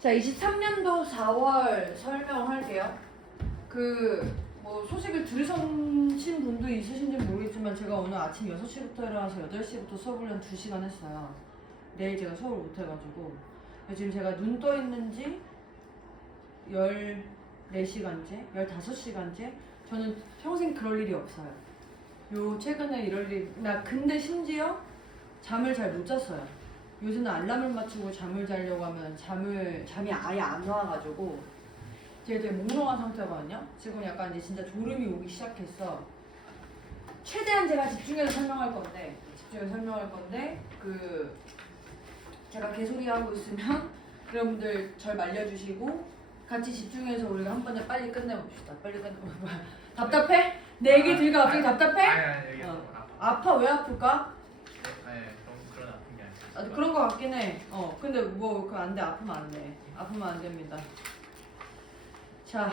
자, 23년도 4월 설명할게요. 뭐 소식을 들으신 분도 있으신지 모르겠지만 제가 오늘 아침 6시부터 일어나서 8시부터 수업을 한 2시간 했어요. 내일 제가 수업을 못 해가지고 지금 제가 눈 떠 있는지 14시간째, 15시간째 저는 평생 그럴 일이 없어요. 최근에 이럴 일, 근데 심지어 잠을 잘 못 잤어요. 요새는 알람을 맞추고 잠을 자려고 하면 잠이 아예 안 와가지고 제가 되게 몽롱한 상태거든요. 지금 약간 이제 진짜 졸음이 오기 시작했어. 최대한 제가 집중해서 설명할 건데 제가 개소리하고 있으면 여러분들 절 말려주시고 같이 집중해서 우리가 한 번에 빨리 끝내봅시다. 답답해? 내 얘기 들으니까 갑자기 답답해? 아니 아파? 왜 아플까? 아니 그런 아픈 게 아니야. 그런 거 같긴 해. 근데 뭐 그거 안 돼. 아프면 안 돼. 아프면 안 됩니다. 자,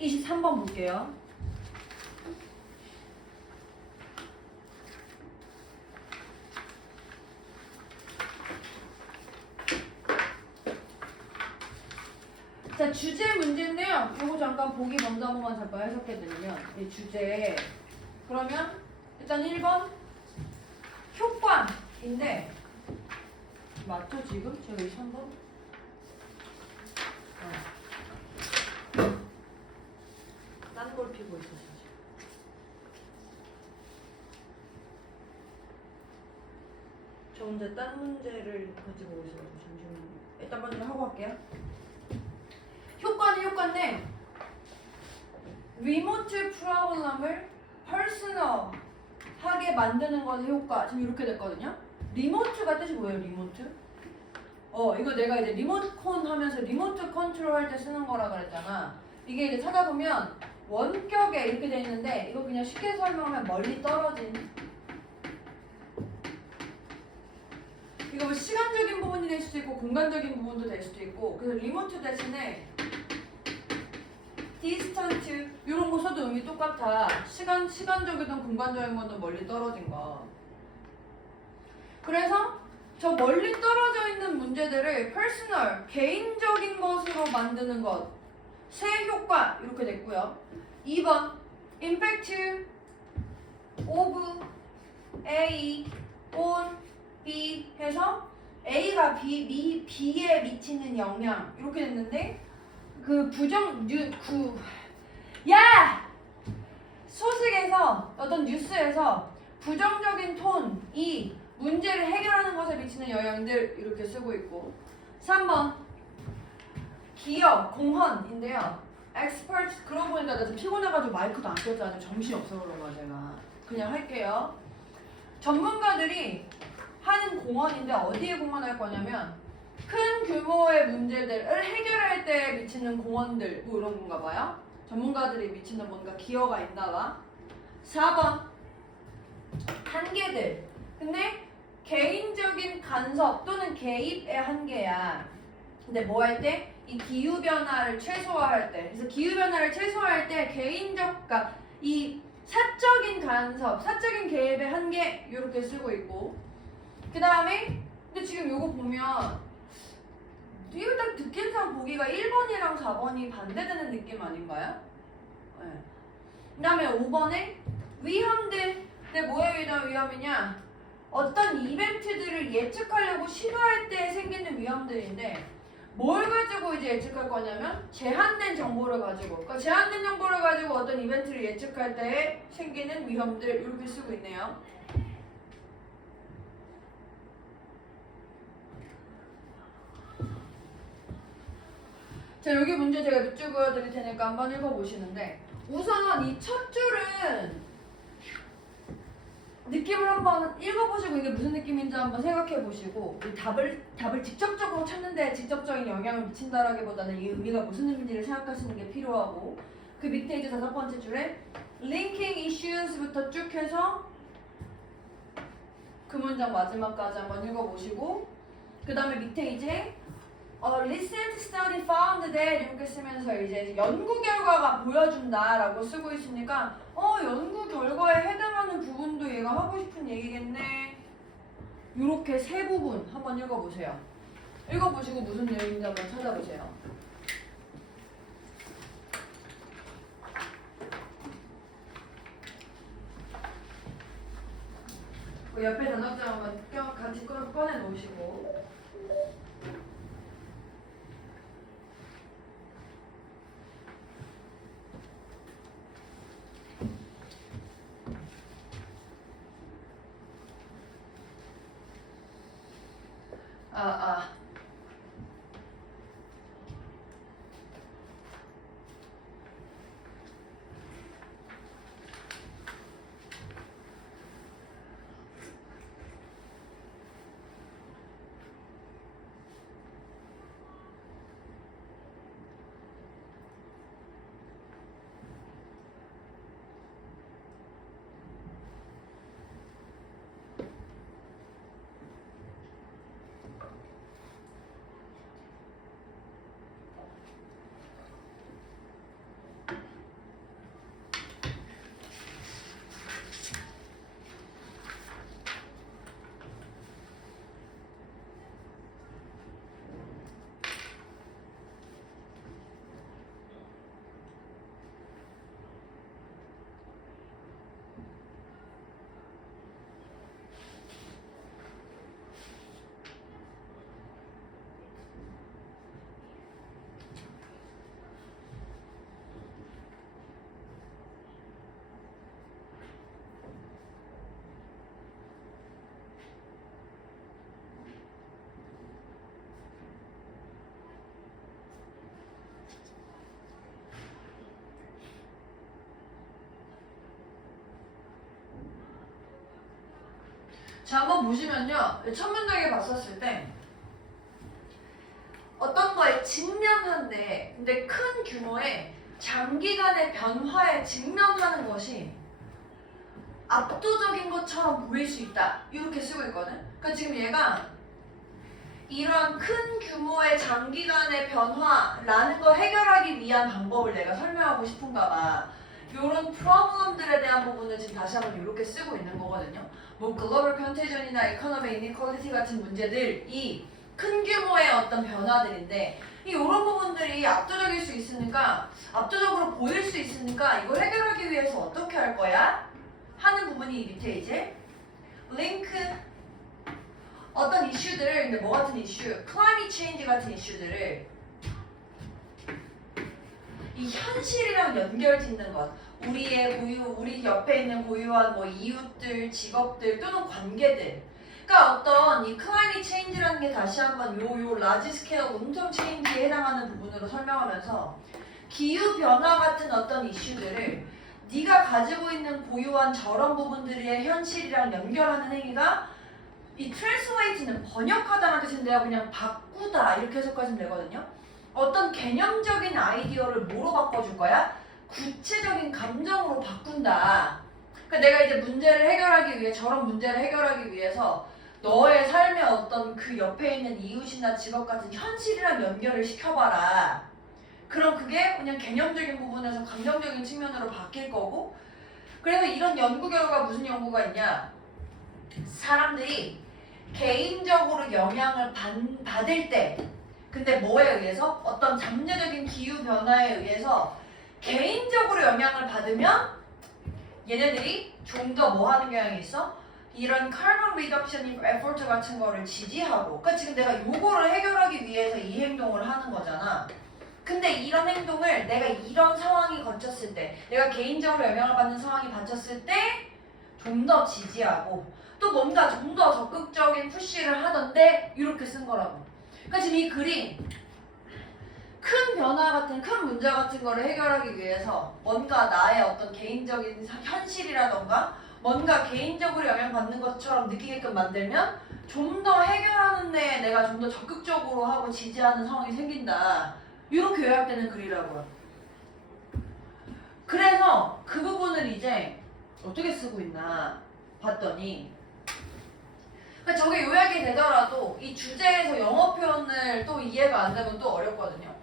23번 볼게요. 자, 주제 문제인데요. 이거 잠깐 보기 먼저 한 번만 잠깐 해석해드리면 이 주제 그러면 일단 1번 효과인데 맞죠 지금? 제가 이 3번? 딴 걸 피고 있었어 지금. 저 혼자 딴 문제를 가지고 있어가지고 잠시만요. 일단 먼저 하고 할게요. 효과인데 리모트 프로그램을 퍼스널하게 만드는 것의 효과 지금 이렇게 됐거든요. 리모트가 뜻이 뭐예요? 리모트? 이거 내가 이제 리모컨 하면서 리모트 컨트롤 할 때 쓰는 거라 그랬잖아. 이게 이제 찾아보면 원격에 이렇게 돼 있는데 이거 그냥 쉽게 설명하면 멀리 떨어진 이거 뭐 시간적인 부분이 될 수도 있고 공간적인 부분도 될 수도 있고 그래서 리모트 대신에 distant 이런 거 써도 의미 똑같아. 시간적이든 공간적인 거든 멀리 떨어진 거. 그래서 저 멀리 떨어져 있는 문제들을 퍼스널 개인적인 것으로 만드는 것. 새 효과 이렇게 됐고요. 2번 impact of A on B 해서 A가 B에 미치는 영향 이렇게 됐는데 소식에서 어떤 뉴스에서 부정적인 톤이 문제를 해결하는 것에 미치는 영향들 이렇게 쓰고 있고 3번 기업 공헌인데요. expert 그러고 보니까 나 좀 피곤해가지고 마이크도 안 꼈잖아요. 정신이 없어 그런 거야 제가. 그냥 할게요. 전문가들이 하는 공헌인데 어디에 공헌할 거냐면 큰 규모의 문제들을 해결할 때 미치는 공헌들 뭐 이런 건가 봐요. 전문가들이 미치는 뭔가 기여가 있나 봐. 4번 한계들. 근데 개인적인 간섭 또는 개입의 한계야. 근데 뭐 할 때? 이 기후변화를 최소화할 때. 그래서 기후변화를 최소화할 때 그러니까 이 사적인 간섭, 사적인 개입의 한계 이렇게 쓰고 있고 그 다음에 근데 지금 요거 보면 이거 딱 느낌상 보기가 1번이랑 4번이 반대되는 느낌 아닌가요? 네. 그 다음에 5번에 위험들. 근데 뭐에 대한 위험이냐? 어떤 이벤트들을 예측하려고 시도할 때 생기는 위험들인데 뭘 가지고 이제 예측할 거냐면 제한된 정보를 가지고 그러니까 제한된 정보를 가지고 어떤 이벤트를 예측할 때 생기는 위험들 이렇게 쓰고 있네요. 자, 여기 문제 제가 밑줄 그어드릴 테니까 한번 읽어보시는데 우선 이 첫 줄은 느낌을 한번 읽어보시고 이게 무슨 느낌인지 한번 생각해보시고 이 답을 직접적으로 찾는데 직접적인 영향을 미친다라기보다는 이 의미가 무슨 의미인지를 생각하시는 게 필요하고 그 밑에 이제 5번째 줄에 linking issues부터 쭉 해서 그 문장 마지막까지 한번 읽어보시고 그 다음에 밑에 이제 recent study found that 이렇게 쓰면서 이제 연구 결과가 보여준다라고 쓰고 있으니까 연구 결과에 해당하는 부분도 얘가 하고 싶은 얘기겠네. 이렇게 세 부분 한번 읽어보세요. 읽어보시고 무슨 내용인지 한번 찾아보세요. 그 옆에 단어장 한번 같이 꺼내 놓으시고. 아. 자, 한번 보시면요. 첫 문장에 봤었을 때 어떤 거에 직면한데 근데 큰 규모의 장기간의 변화에 직면하는 것이 압도적인 것처럼 보일 수 있다. 이렇게 쓰고 있거든. 그러니까 지금 얘가 이런 큰 규모의 장기간의 변화라는 걸 해결하기 위한 방법을 내가 설명하고 싶은가 봐. 이런 프로블럼들에 대한 부분을 지금 다시 한번 이렇게 쓰고 있는 거거든요. 뭐 글로벌 컨테이전이나 이코노미 이니퀄리티 같은 문제들이 큰 규모의 어떤 변화들인데 이런 부분들이 압도적일 수 있으니까 압도적으로 보일 수 있으니까 이걸 해결하기 위해서 어떻게 할 거야? 하는 부분이 밑에 이제 링크 어떤 이슈들을 근데 뭐 같은 이슈? 클라이밋 체인지 같은 이슈들을 이 현실이랑 연결짓는 것 우리의 고유, 우리 옆에 있는 고유한 뭐 이웃들, 직업들 또는 관계들 그러니까 어떤 이 클라이밋 체인지라는 게 다시 한번 요 라지 스케일 온통 체인지에 해당하는 부분으로 설명하면서 기후 변화 같은 어떤 이슈들을 네가 가지고 있는 고유한 저런 부분들의 현실이랑 연결하는 행위가 이 트랜스레이트는 번역하다는 뜻인데요. 그냥 바꾸다 이렇게 해석하시면 되거든요. 어떤 개념적인 아이디어를 뭐로 바꿔줄 거야? 구체적인 감정으로 바꾼다. 그러니까 내가 이제 문제를 해결하기 위해 저런 문제를 해결하기 위해서 너의 삶의 어떤 그 옆에 있는 이웃이나 직업 같은 현실이랑 연결을 시켜봐라. 그럼 그게 그냥 개념적인 부분에서 감정적인 측면으로 바뀔 거고 그래서 이런 연구 결과가 무슨 연구가 있냐 사람들이 개인적으로 영향을 받을 때 근데 뭐에 의해서? 어떤 잠재적인 기후변화에 의해서 개인적으로 영향을 받으면 얘네들이 좀 더 뭐 하는 경향이 있어? 이런 카본 리덕션 에포트 같은 거를 지지하고 그러니까 지금 내가 요거를 해결하기 위해서 이 행동을 하는 거잖아 근데 이런 행동을 내가 이런 상황이 거쳤을 때 내가 개인적으로 영향을 받는 상황이 닥쳤을 때 좀 더 지지하고 또 뭔가 좀 더 적극적인 푸시를 하던데 이렇게 쓴 거라고 그러니까 지금 이 글이 큰 변화 같은 큰 문제 같은 거를 해결하기 위해서 뭔가 나의 어떤 개인적인 현실이라던가 뭔가 개인적으로 영향받는 것처럼 느끼게끔 만들면 좀 더 해결하는 데 내가 좀 더 적극적으로 하고 지지하는 상황이 생긴다. 이렇게 요약되는 글이라고요. 그래서 그 부분을 이제 어떻게 쓰고 있나 봤더니 그러니까 저게 요약이 되더라도 이 주제에서 영어 표현을 또 이해가 안 되면 또 어렵거든요.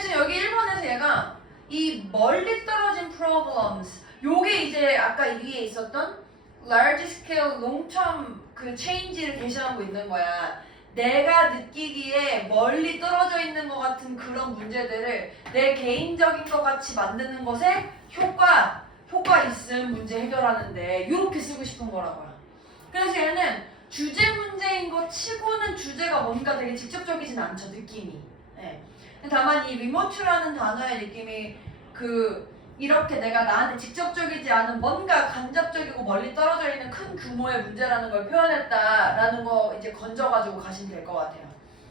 지금 여기 1번에서 얘가 이 멀리 떨어진 problems 요게 이제 아까 위에 있었던 large scale long term 그 change를 대신하고 있는 거야. 내가 느끼기에 멀리 떨어져 있는 것 같은 그런 문제들을 내 개인적인 것 같이 만드는 것에 효과 있음 문제 해결하는데 이렇게 쓰고 싶은 거라고요. 그래서 얘는 주제 문제인 것 치고는 주제가 뭔가 되게 직접적이진 않죠, 느낌이. 네. 다만 이 리모트라는 단어의 느낌이 이렇게 내가 나한테 직접적이지 않은 뭔가 간접적이고 멀리 떨어져 있는 큰 규모의 문제라는 걸 표현했다라는 거 이제 건져가지고 가시면 될 것 같아요.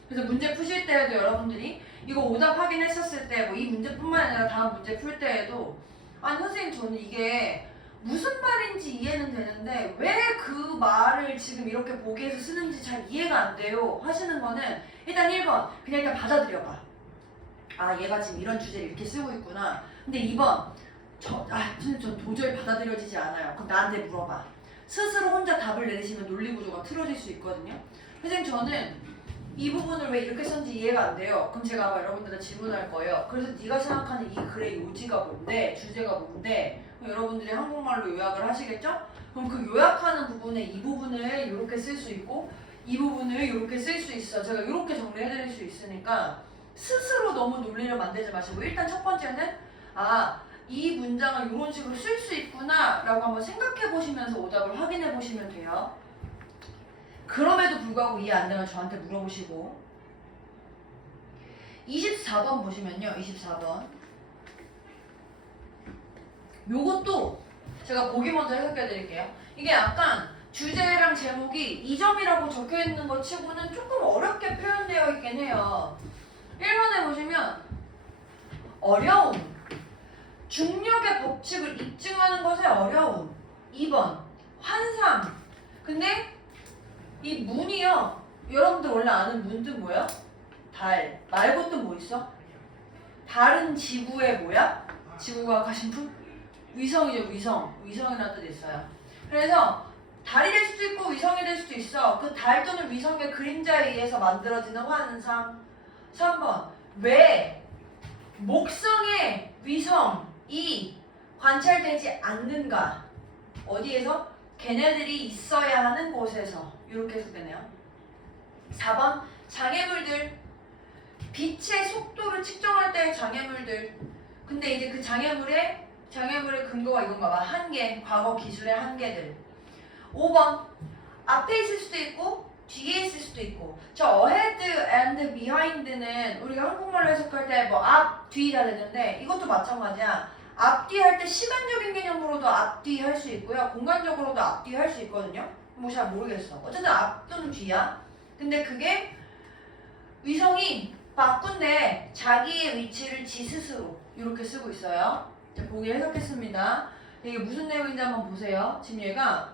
그래서 문제 푸실 때에도 여러분들이 이거 오답 확인했었을 때 뭐 이 문제뿐만 아니라 다음 문제 풀 때에도 아니 선생님 저는 이게 무슨 말인지 이해는 되는데 왜 그 말을 지금 이렇게 보기에서 쓰는지 잘 이해가 안 돼요 하시는 거는 일단 1번 그냥 일단 받아들여봐. 아 얘가 지금 이런 주제를 이렇게 쓰고 있구나. 근데 2번 선생님 전 도저히 받아들여지지 않아요. 그럼 나한테 물어봐. 스스로 혼자 답을 내리시면 논리 구조가 틀어질 수 있거든요. 선생님 저는 이 부분을 왜 이렇게 썼는지 이해가 안 돼요. 그럼 제가 아마 여러분들한테 질문할 거예요. 그래서 네가 생각하는 이 글의 요지가 뭔데? 주제가 뭔데? 그럼 여러분들이 한국말로 요약을 하시겠죠? 그럼 그 요약하는 부분에 이 부분을 이렇게 쓸 수 있고 이 부분을 이렇게 쓸 수 있어. 제가 이렇게 정리해드릴 수 있으니까 스스로 너무 논리를 만들지 마시고 일단 첫 번째는 이 문장을 이런 식으로 쓸 수 있구나 라고 한번 생각해 보시면서 오답을 확인해 보시면 돼요. 그럼에도 불구하고 이해 안 되면 저한테 물어보시고 24번 보시면요. 24번 요것도 제가 보기 먼저 해석해 드릴게요. 이게 약간 주제랑 제목이 이 점이라고 적혀 있는 것 치고는 조금 어렵게 표현되어 있긴 해요. 1번에 보시면 어려움 중력의 법칙을 입증하는 것의 어려움. 2번 환상. 근데 이 문이요. 여러분들 원래 아는 문 뜻 뭐야? 달. 말고 또 뭐 있어? 달은 지구의 뭐야? 지구가 가신 분? 위성이죠. 위성이라는 뜻이 있어요. 그래서 달이 될 수도 있고 위성이 될 수도 있어. 그 달 또는 위성의 그림자에 의해서 만들어지는 환상. 3번 왜 목성의 위성이 관찰되지 않는가? 어디에서? 걔네들이 있어야 하는 곳에서. 이렇게 해석되네요. 4번 장애물들. 빛의 속도를 측정할 때의 장애물들. 근데 이제 그 장애물의 근거가 이건가 봐. 한계, 과거 기술의 한계들. 5번 앞에 있을 수도 있고 뒤에 있을 수도 있고. 저 ahead and behind는 우리가 한국말로 해석할 때 뭐 앞, 뒤가 되는데 이것도 마찬가지야. 앞뒤 할 때 시간적인 개념으로도 앞뒤 할 수 있고요. 공간적으로도 앞뒤 할 수 있거든요. 뭐 잘 모르겠어. 어쨌든 앞 또는 뒤야. 근데 그게 위성이 바꾼데 자기의 위치를 지 스스로 이렇게 쓰고 있어요. 자, 보기 해석했습니다. 이게 무슨 내용인지 한번 보세요. 지금 얘가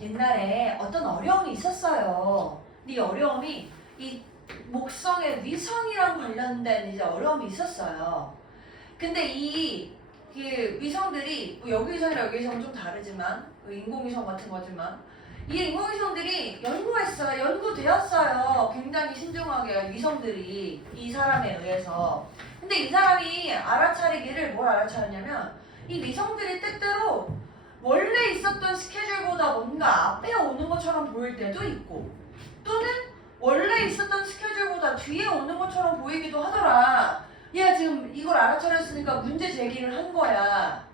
옛날에 어떤 어려움이 있었어요. 근데 이 어려움이 이 목성의 위성이랑 관련된 이제 어려움이 있었어요. 근데 그 위성들이 뭐 여기 위성이랑 여기 위성은 좀 다르지만 인공위성 같은 거지만 이 인공위성들이 연구되었어요. 굉장히 신중하게 위성들이 이 사람에 의해서. 근데 이 사람이 알아차리기를 뭘 알아차렸냐면 이 위성들이 때때로 원래 있었던 스케줄보다 뭔가 앞에 오는 것처럼 보일 때도 있고 또는 원래 있었던 스케줄보다 뒤에 오는 것처럼 보이기도 하더라. 얘가 지금 이걸 알아차렸으니까 문제 제기를 한 거야.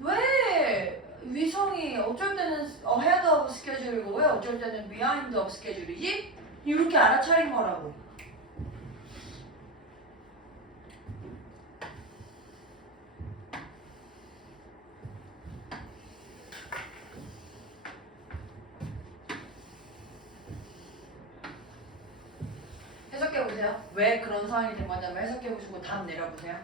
왜 위성이 어쩔 때는 ahead of schedule이고 왜 어쩔 때는 behind of schedule이지? 이렇게 알아차린 거라고. 해석해보세요. 왜 그런 상황이 된 건지 한번 해석해보시고 답 내려보세요.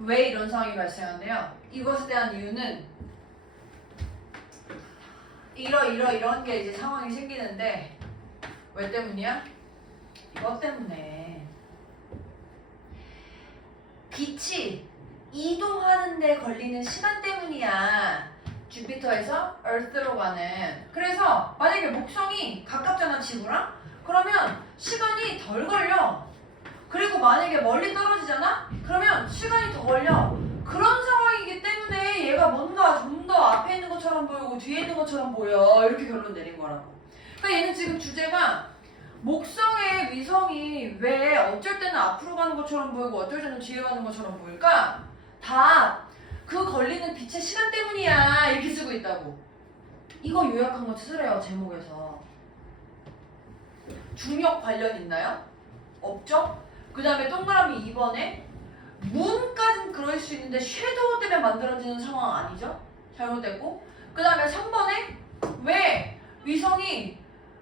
왜 이런 상황이 발생한대요? 이것에 대한 이유는 이런 게 이제 상황이 생기는데 왜 때문이야? 이것 때문에 빛이 이동하는 데 걸리는 시간 때문이야. 주피터에서 Earth로 가는. 그래서 만약에 목성이 가깝잖아 지구랑? 그러면 시간이 덜 걸려. 그리고 만약에 멀리 떨어지잖아? 그러면 시간이 더 걸려. 그런 상황이기 때문에 얘가 뭔가 좀 더 앞에 있는 것처럼 보이고 뒤에 있는 것처럼 보여. 이렇게 결론 내린 거라고. 그러니까 얘는 지금 주제가 목성의 위성이 왜 어쩔 때는 앞으로 가는 것처럼 보이고 어쩔 때는 뒤에 가는 것처럼 보일까? 다 그 걸리는 빛의 시간 때문이야. 이렇게 쓰고 있다고. 이거 요약한 거 쓰래요 제목에서. 중력 관련 있나요? 없죠? 그 다음에 동그라미 2번에 문까지는 그럴 수 있는데 섀도우 때문에 만들어지는 상황 아니죠? 잘못됐고. 그 다음에 3번에 왜 위성이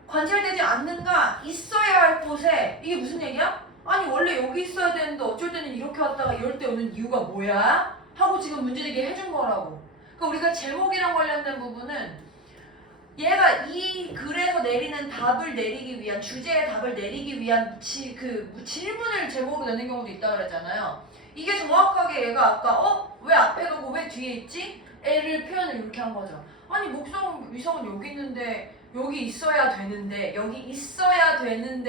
관찰되지 않는가? 있어야 할 곳에. 이게 무슨 얘기야? 아니 원래 여기 있어야 되는데 어쩔 때는 이렇게 왔다가 이럴 때 오는 이유가 뭐야? 하고 지금 문제되게 해준 거라고. 그러니까 우리가 제목이랑 관련된 부분은 얘가 이 글에서 내리는 답을 내리기 위한 주제의 답을 내리기 위한 질문을 제목으로 내는 경우도 있다 그랬잖아요. 이게 정확하게 얘가 아까 왜 앞에 가고 왜 뒤에 있지? 애를 표현을 이렇게 한 거죠. 아니 목성 위성은 여기 있는데 여기 있어야 되는데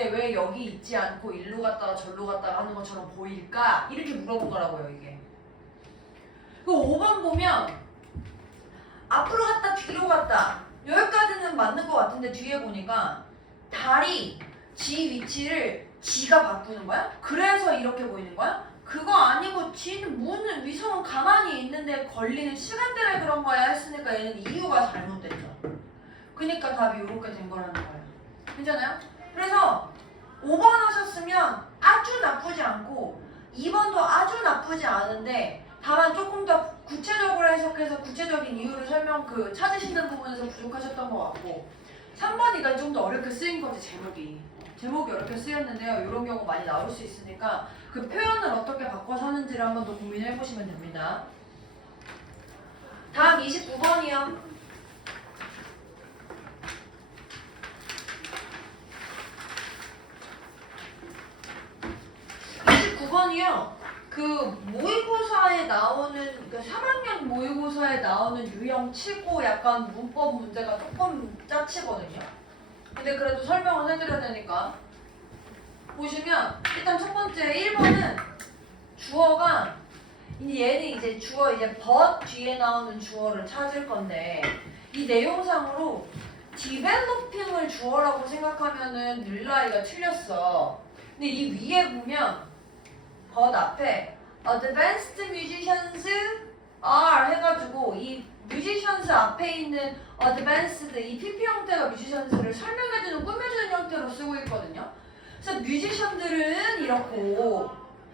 왜 여기 있지 않고 일로 갔다가 절로 갔다가 하는 것처럼 보일까? 이렇게 물어본 거라고요 이게. 그 5번 보면 앞으로 갔다 뒤로 갔다 여기까지는 맞는 것 같은데 뒤에 보니까 달이 지 위치를 지가 바꾸는 거야? 그래서 이렇게 보이는 거야? 그거 아니고 지는 문은 위성은 가만히 있는데 걸리는 시간 때문에 그런 거야 했으니까 얘는 이유가 잘못됐죠. 그러니까 답이 이렇게 된 거라는 거예요. 괜찮아요? 그래서 5번 하셨으면 아주 나쁘지 않고 2번도 아주 나쁘지 않은데 다만 조금 더 구체적으로 해석해서 구체적인 이유를 찾으시는 부분에서 부족하셨던 것 같고 3번이가 좀 더 어렵게 쓰인 거지 제목이 어렵게 쓰였는데요. 이런 경우 많이 나올 수 있으니까 그 표현을 어떻게 바꿔서 하는지를 한번 더 고민해 보시면 됩니다. 다음 29번이요. 29번이요. 그 모의고사에 나오는 3학년 모의고사에 나오는 유형 치고 약간 문법 문제가 조금 짜치거든요. 근데 그래도 설명을 해드려야 되니까 보시면 일단 첫 번째 1번은 주어가 얘는 이제 주어 but 뒤에 나오는 주어를 찾을 건데 이 내용상으로 developing을 주어라고 생각하면은 늘라이가 틀렸어. 근데 이 위에 보면 but 앞에 advanced musicians are 해가지고 이 musicians 앞에 있는 advanced 이 PP 형태가 musicians를 설명해주는 꾸며주는 형태로 쓰고 있거든요. 그래서 musician들은 이렇고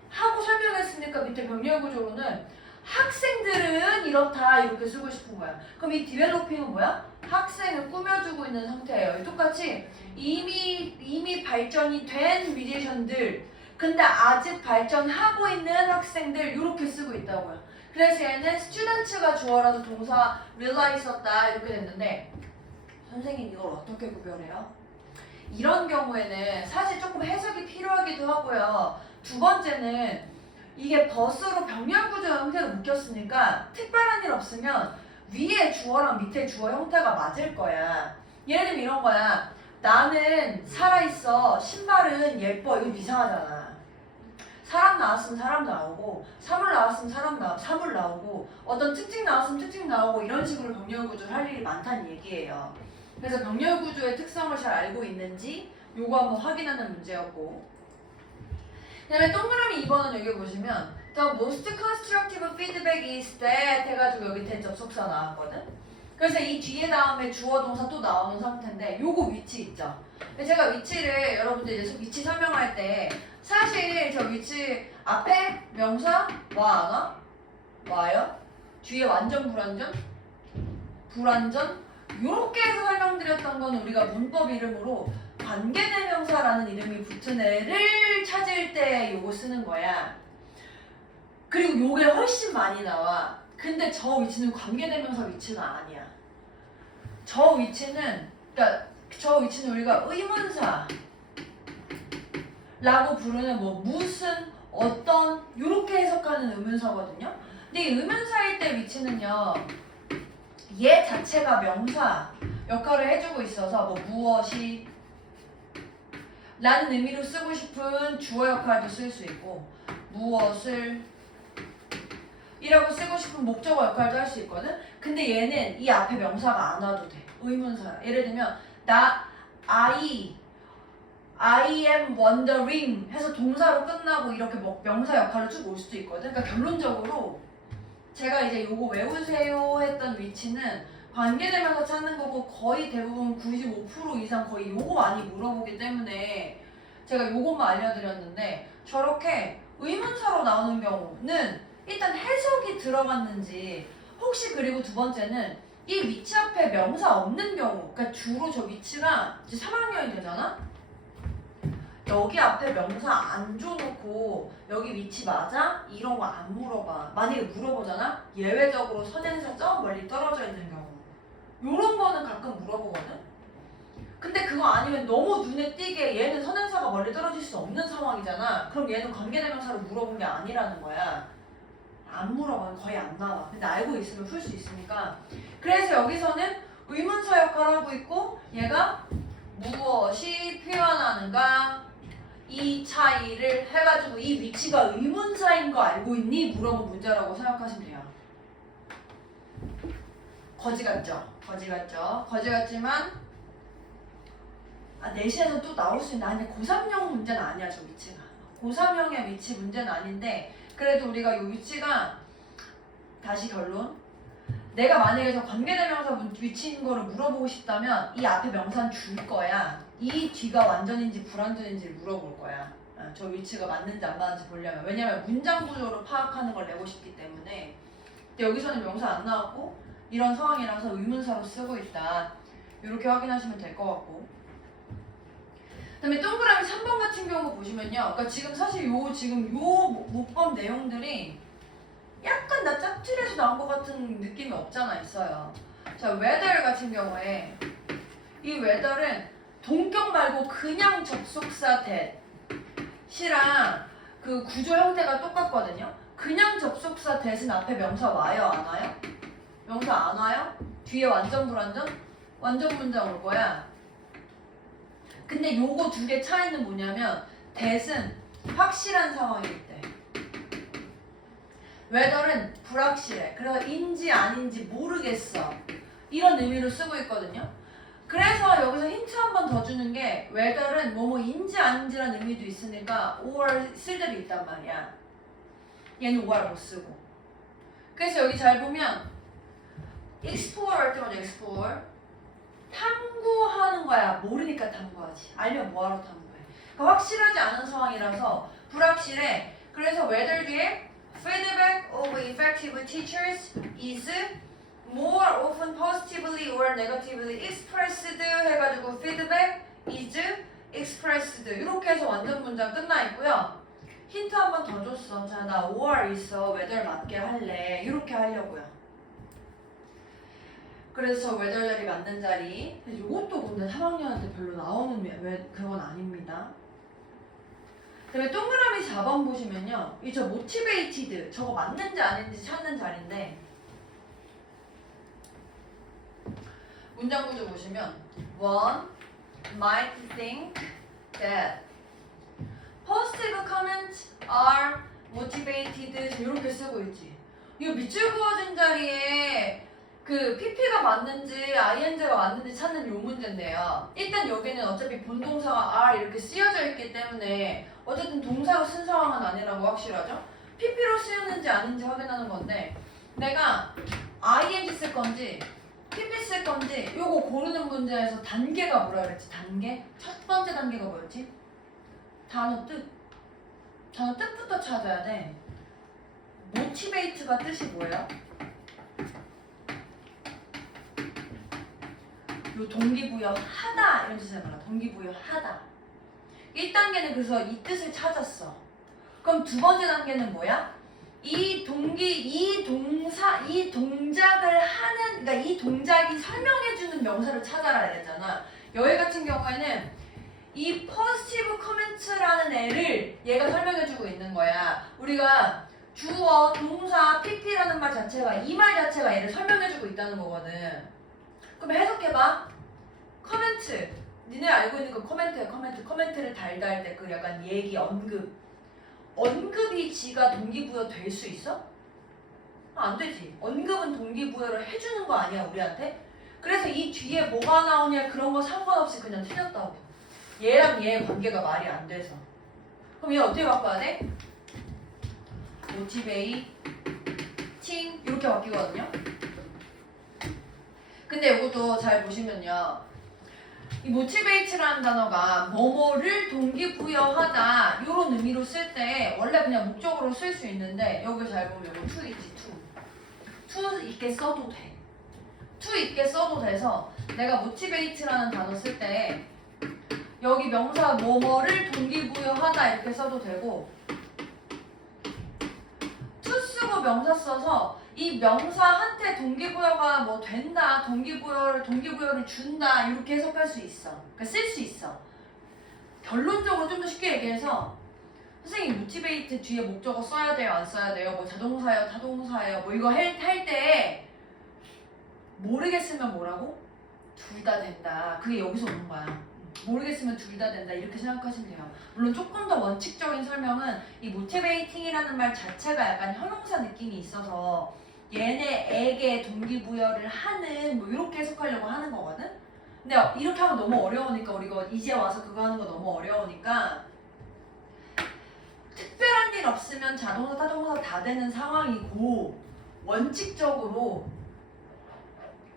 하고 설명했으니까 밑에 병렬 구조로는 학생들은 이렇다 이렇게 쓰고 싶은 거야. 그럼 이 developing은 뭐야? 학생을 꾸며주고 있는 상태예요. 똑같이 이미 발전이 된 musician들 근데 아직 발전하고 있는 학생들 이렇게 쓰고 있다고요. 그래서 얘는 students가 주어라서 동사 rely 있었다 이렇게 됐는데 선생님 이걸 어떻게 구별해요? 이런 경우에는 사실 조금 해석이 필요하기도 하고요. 두 번째는 이게 버스로 병렬 구조 형태로 묶였으니까 특별한 일 없으면 위에 주어랑 밑에 주어 형태가 맞을 거야. 예를 들면 이런 거야. 나는 살아있어. 신발은 예뻐. 이건 이상하잖아. 사람 나왔으면 사람 나오고 사물 나왔으면 사물 나오고 어떤 특징 나왔으면 특징 나오고 이런 식으로 병렬 구조를 할 일이 많다는 얘기예요. 그래서 병렬 구조의 특성을 잘 알고 있는지 요거 한번 확인하는 문제였고 그 다음에 동그라미 2번은 여기 보시면 The most constructive feedback is that 해가지고 여기 된 접속사 나왔거든. 그래서 이 뒤에 다음에 주어 동사 또 나오는 상태인데 요거 위치 있죠. 제가 위치를 여러분들 이제 위치 설명할 때 사실 저 위치 앞에 명사 와 안 와? 와요? 뒤에 완전 불완전? 불완전? 요렇게 해서 설명드렸던 건 우리가 문법 이름으로 관계대명사라는 이름이 붙은 애를 찾을 때 요거 쓰는 거야. 그리고 요게 훨씬 많이 나와. 근데 저 위치는 관계대명사 위치가 아니야. 저 위치는 우리가 의문사 라고 부르는 뭐 무슨 어떤 요렇게 해석하는 의문사거든요. 근데 이 의문사일 때 위치는요, 얘 자체가 명사 역할을 해주고 있어서 뭐 무엇이 라는 의미로 쓰고 싶은 주어 역할도 쓸 수 있고, 무엇을 이라고 쓰고 싶은 목적어 역할도 할 수 있거든. 근데 얘는 이 앞에 명사가 안 와도 돼. 의문사야. 예를 들면 I am wondering 해서 동사로 끝나고 이렇게 뭐 명사 역할로 쭉 올 수도 있거든. 그러니까 결론적으로 제가 이제 요거 외우세요 했던 위치는 관계대명사 찾는 거고, 거의 대부분 95% 이상 거의 요거 많이 물어보기 때문에 제가 요것만 알려드렸는데, 저렇게 의문사로 나오는 경우는 일단 해석이 들어갔는지, 혹시 그리고 두 번째는 이 위치 앞에 명사 없는 경우, 그러니까 주로 저 위치가 이제 3학년이 되잖아? 여기 앞에 명사 안 줘놓고 여기 위치 맞아? 이런 거 안 물어봐. 만약에 물어보잖아? 예외적으로 선행사 저 멀리 떨어져 있는 경우, 요런 거는 가끔 물어보거든? 근데 그거 아니면 너무 눈에 띄게 얘는 선행사가 멀리 떨어질 수 없는 상황이잖아. 그럼 얘는 관계대명사로 물어본 게 아니라는 거야. 안 물어봐. 거의 안 나와. 근데 알고 있으면 풀 수 있으니까. 그래서 여기서는 의문사 역할을 하고 있고, 얘가 무엇이 표현하는가, 이 차이를 해가지고 이 위치가 의문사인 거 알고 있니? 물어본 문제라고 생각하시면 돼요. 거지 같죠? 거지 같죠? 거지 같지만 내신에서 또 나올 수 있는, 아니 고3형 문제는 아니야. 저 위치가 고3형의 위치 문제는 아닌데, 그래도 우리가 이 위치가, 다시 결론, 내가 만약에 저 관계대명사 위치인 거를 물어보고 싶다면 이 앞에 명사는 줄 거야. 이 뒤가 완전인지 불완전인지를 물어볼 거야. 저 위치가 맞는지 안 맞는지 보려면. 왜냐면 문장 구조로 파악하는 걸 내고 싶기 때문에. 근데 여기서는 명사 안 나왔고 이런 상황이라서 의문사로 쓰고 있다. 이렇게 확인하시면 될 것 같고. 그다음에 동그라미 3번 같은 경우 보시면요. 그러니까 지금 사실 요 문법 내용들이 약간 나 짝퉁에서 나온 것 같은 느낌이 없잖아 있어요. 자, weather 같은 경우에 이 weather는 동격 말고 그냥 접속사 that이랑 그 구조 형태가 똑같거든요. 그냥 접속사 that은 앞에 명사 와요, 안 와요? 명사 안 와요? 뒤에 완전 불완전? 완전 문장 올 거야. 근데 요거 두 개 차이는 뭐냐면, that은 확실한 상황일 때, weather는 불확실해. 그래서 인지 아닌지 모르겠어. 이런 의미로 쓰고 있거든요. 그래서 여기서 힌트 한 번 더 주는 게, weather는 뭐뭐인지 아닌지라는 의미도 있으니까 or 쓸 때도 있단 말이야. 얘는 or 못 쓰고. 그래서 여기 잘 보면 explore 할 때마다 explore, 탐구하는 거야. 모르니까 탐구하지. 알면 뭐하러 탐구해. 그러니까 확실하지 않은 상황이라서 불확실해. 그래서 weather 뒤에 feedback of effective teachers is more often positively or negatively expressed 해가지고 feedback is expressed 이렇게 해서 완전 문장 끝나 있고요. 힌트 한 번 더 줬어. 자, 나 or 있어. weather 맞게 할래. 이렇게 하려고요. 그래서 weather 자리 맞는 자리. 이것도 근데 3학년한테 별로 나오는 그건 아닙니다. 그다음에 동그라미 4번 보시면요. 이 저 motivated 저거 맞는지 아닌지 찾는 자리인데, 문장 구조 보시면 one might think that positive comments are motivated 이렇게 쓰고 있지. 이거 밑줄 그어진 자리에 그 PP가 맞는지 ING가 맞는지 찾는 요 문제인데요. 일단 여기는 어차피 본동사가 are 이렇게 쓰여져 있기 때문에 어쨌든 동사로 쓴 상황은 아니라고 확실하죠. PP로 쓰였는지 아닌지 확인하는 건데, 내가 ING 쓸 건지 PP 쓸 건지 요거 고르는 문제에서 단계가 뭐라 그랬지? 단계? 첫 번째 단계가 뭐였지? 단어 뜻. 단어 뜻부터 찾아야 돼. motivate가 뜻이 뭐예요? 요 동기부여하다 이런 뜻을 말해. 동기부여하다. 1단계는 그래서 이 뜻을 찾았어. 그럼 두 번째 단계는 뭐야? 이 동작을 하는, 그러니까 이 동작이 설명해주는 명사를 찾아라 이랬잖아. 여기 같은 경우에는 이 positive comment라는 애를 얘가 설명해주고 있는 거야. 우리가 주어, 동사, pp라는 말 자체가 이 말 자체가 얘를 설명해주고 있다는 거거든. 그럼 해석해봐. 커멘트. 니네 알고 있는 거 커멘트야. 커멘트를 달다 할 때 그 약간 얘기, 언급이 지가 동기부여 될 수 있어? 안 되지. 언급은 동기부여를 해주는 거 아니야 우리한테? 그래서 이 뒤에 뭐가 나오냐 그런 거 상관없이 그냥 틀렸다고. 얘랑 얘의 관계가 말이 안 돼서. 그럼 얘 어떻게 바꿔야 돼? motivating 이렇게 바뀌거든요. 근데 이것도 잘 보시면요. 이 motivate라는 단어가 뭐뭐를 동기부여하다 이런 의미로 쓸 때 원래 그냥 목적으로 쓸 수 있는데 여기 잘 보면 이거 to 있지 to 있게 써도 돼. to 있게 써도 돼서 내가 motivate라는 단어 쓸 때 여기 명사 뭐뭐를 동기부여하다 이렇게 써도 되고 to 쓰고 명사 써서 이 명사한테 동기부여가 뭐 된다, 동기부여를 준다 이렇게 해석할 수 있어. 그러니까 쓸 수 있어. 결론적으로 좀 더 쉽게 얘기해서 선생님 모티베이트 뒤에 목적어 써야 돼요, 안 써야 돼요? 뭐 자동사예요, 타동사예요? 뭐 이거 할 때 모르겠으면 뭐라고? 둘 다 된다. 그게 여기서 오는 거야. 모르겠으면 둘 다 된다 이렇게 생각하시면 돼요. 물론 조금 더 원칙적인 설명은 이 motivating이라는 말 자체가 약간 형용사 느낌이 있어서 얘네에게 동기부여를 하는 뭐 이렇게 해석하려고 하는 거거든. 근데 이렇게 하면 너무 어려우니까 우리가 이제 와서 그거 하는 거 너무 어려우니까 특별한 일 없으면 자동사, 타동사 다 되는 상황이고 원칙적으로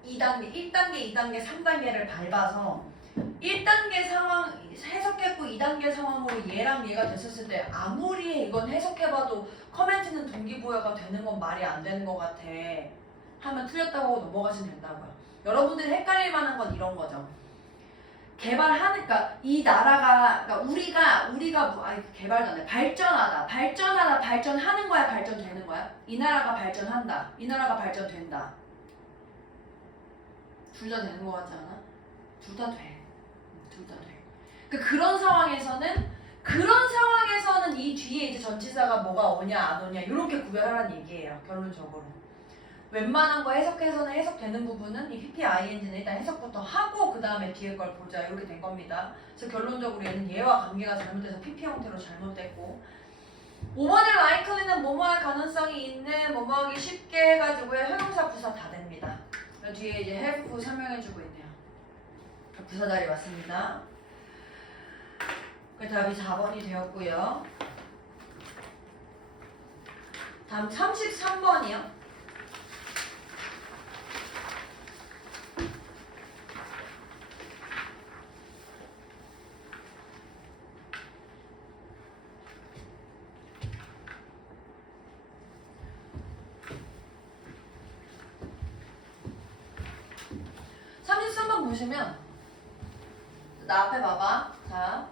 2단계, 1단계, 2단계, 3단계를 밟아서 1단계 상황 해석했고 2단계 상황으로 얘랑 얘가 됐었을 때 아무리 이건 해석해봐도 커멘트는 동기부여가 되는 건 말이 안 되는 것 같아 하면 틀렸다고 넘어가시면 된다고요. 여러분들이 헷갈릴 만한 건 이런 거죠. 개발하니까 이 나라가 그러니까 우리가 개발도 안 해. 발전하는 거야, 발전되는 거야? 이 나라가 발전한다. 이 나라가 발전된다. 둘 다 되는 거 같지 않아? 둘 다 돼. 둘 다 돼. 그런 상황에서는 이 뒤에 이제 전치사가 뭐가 오냐 안 오냐 이렇게 구별하라는 얘기예요. 결론적으로. 웬만한 거 해석해서는 해석되는 부분은 이 PPING는 일단 해석부터 하고 그 다음에 뒤에 걸 보자 이렇게 된 겁니다. 그래서 결론적으로 얘는 얘와 관계가 잘못돼서 PP 형태로 잘못됐고 5번의 likely는 뭐뭐할 가능성이 있는 뭐뭐하기 쉽게 해가지고 형용사 부사 다 됩니다. 뒤에 이제 have 설명해주고 있네요. 부사 자리 왔습니다. 그 답이 4번이 되었고요. 다음 33번이요. 보시면 나 앞에 봐봐. 자,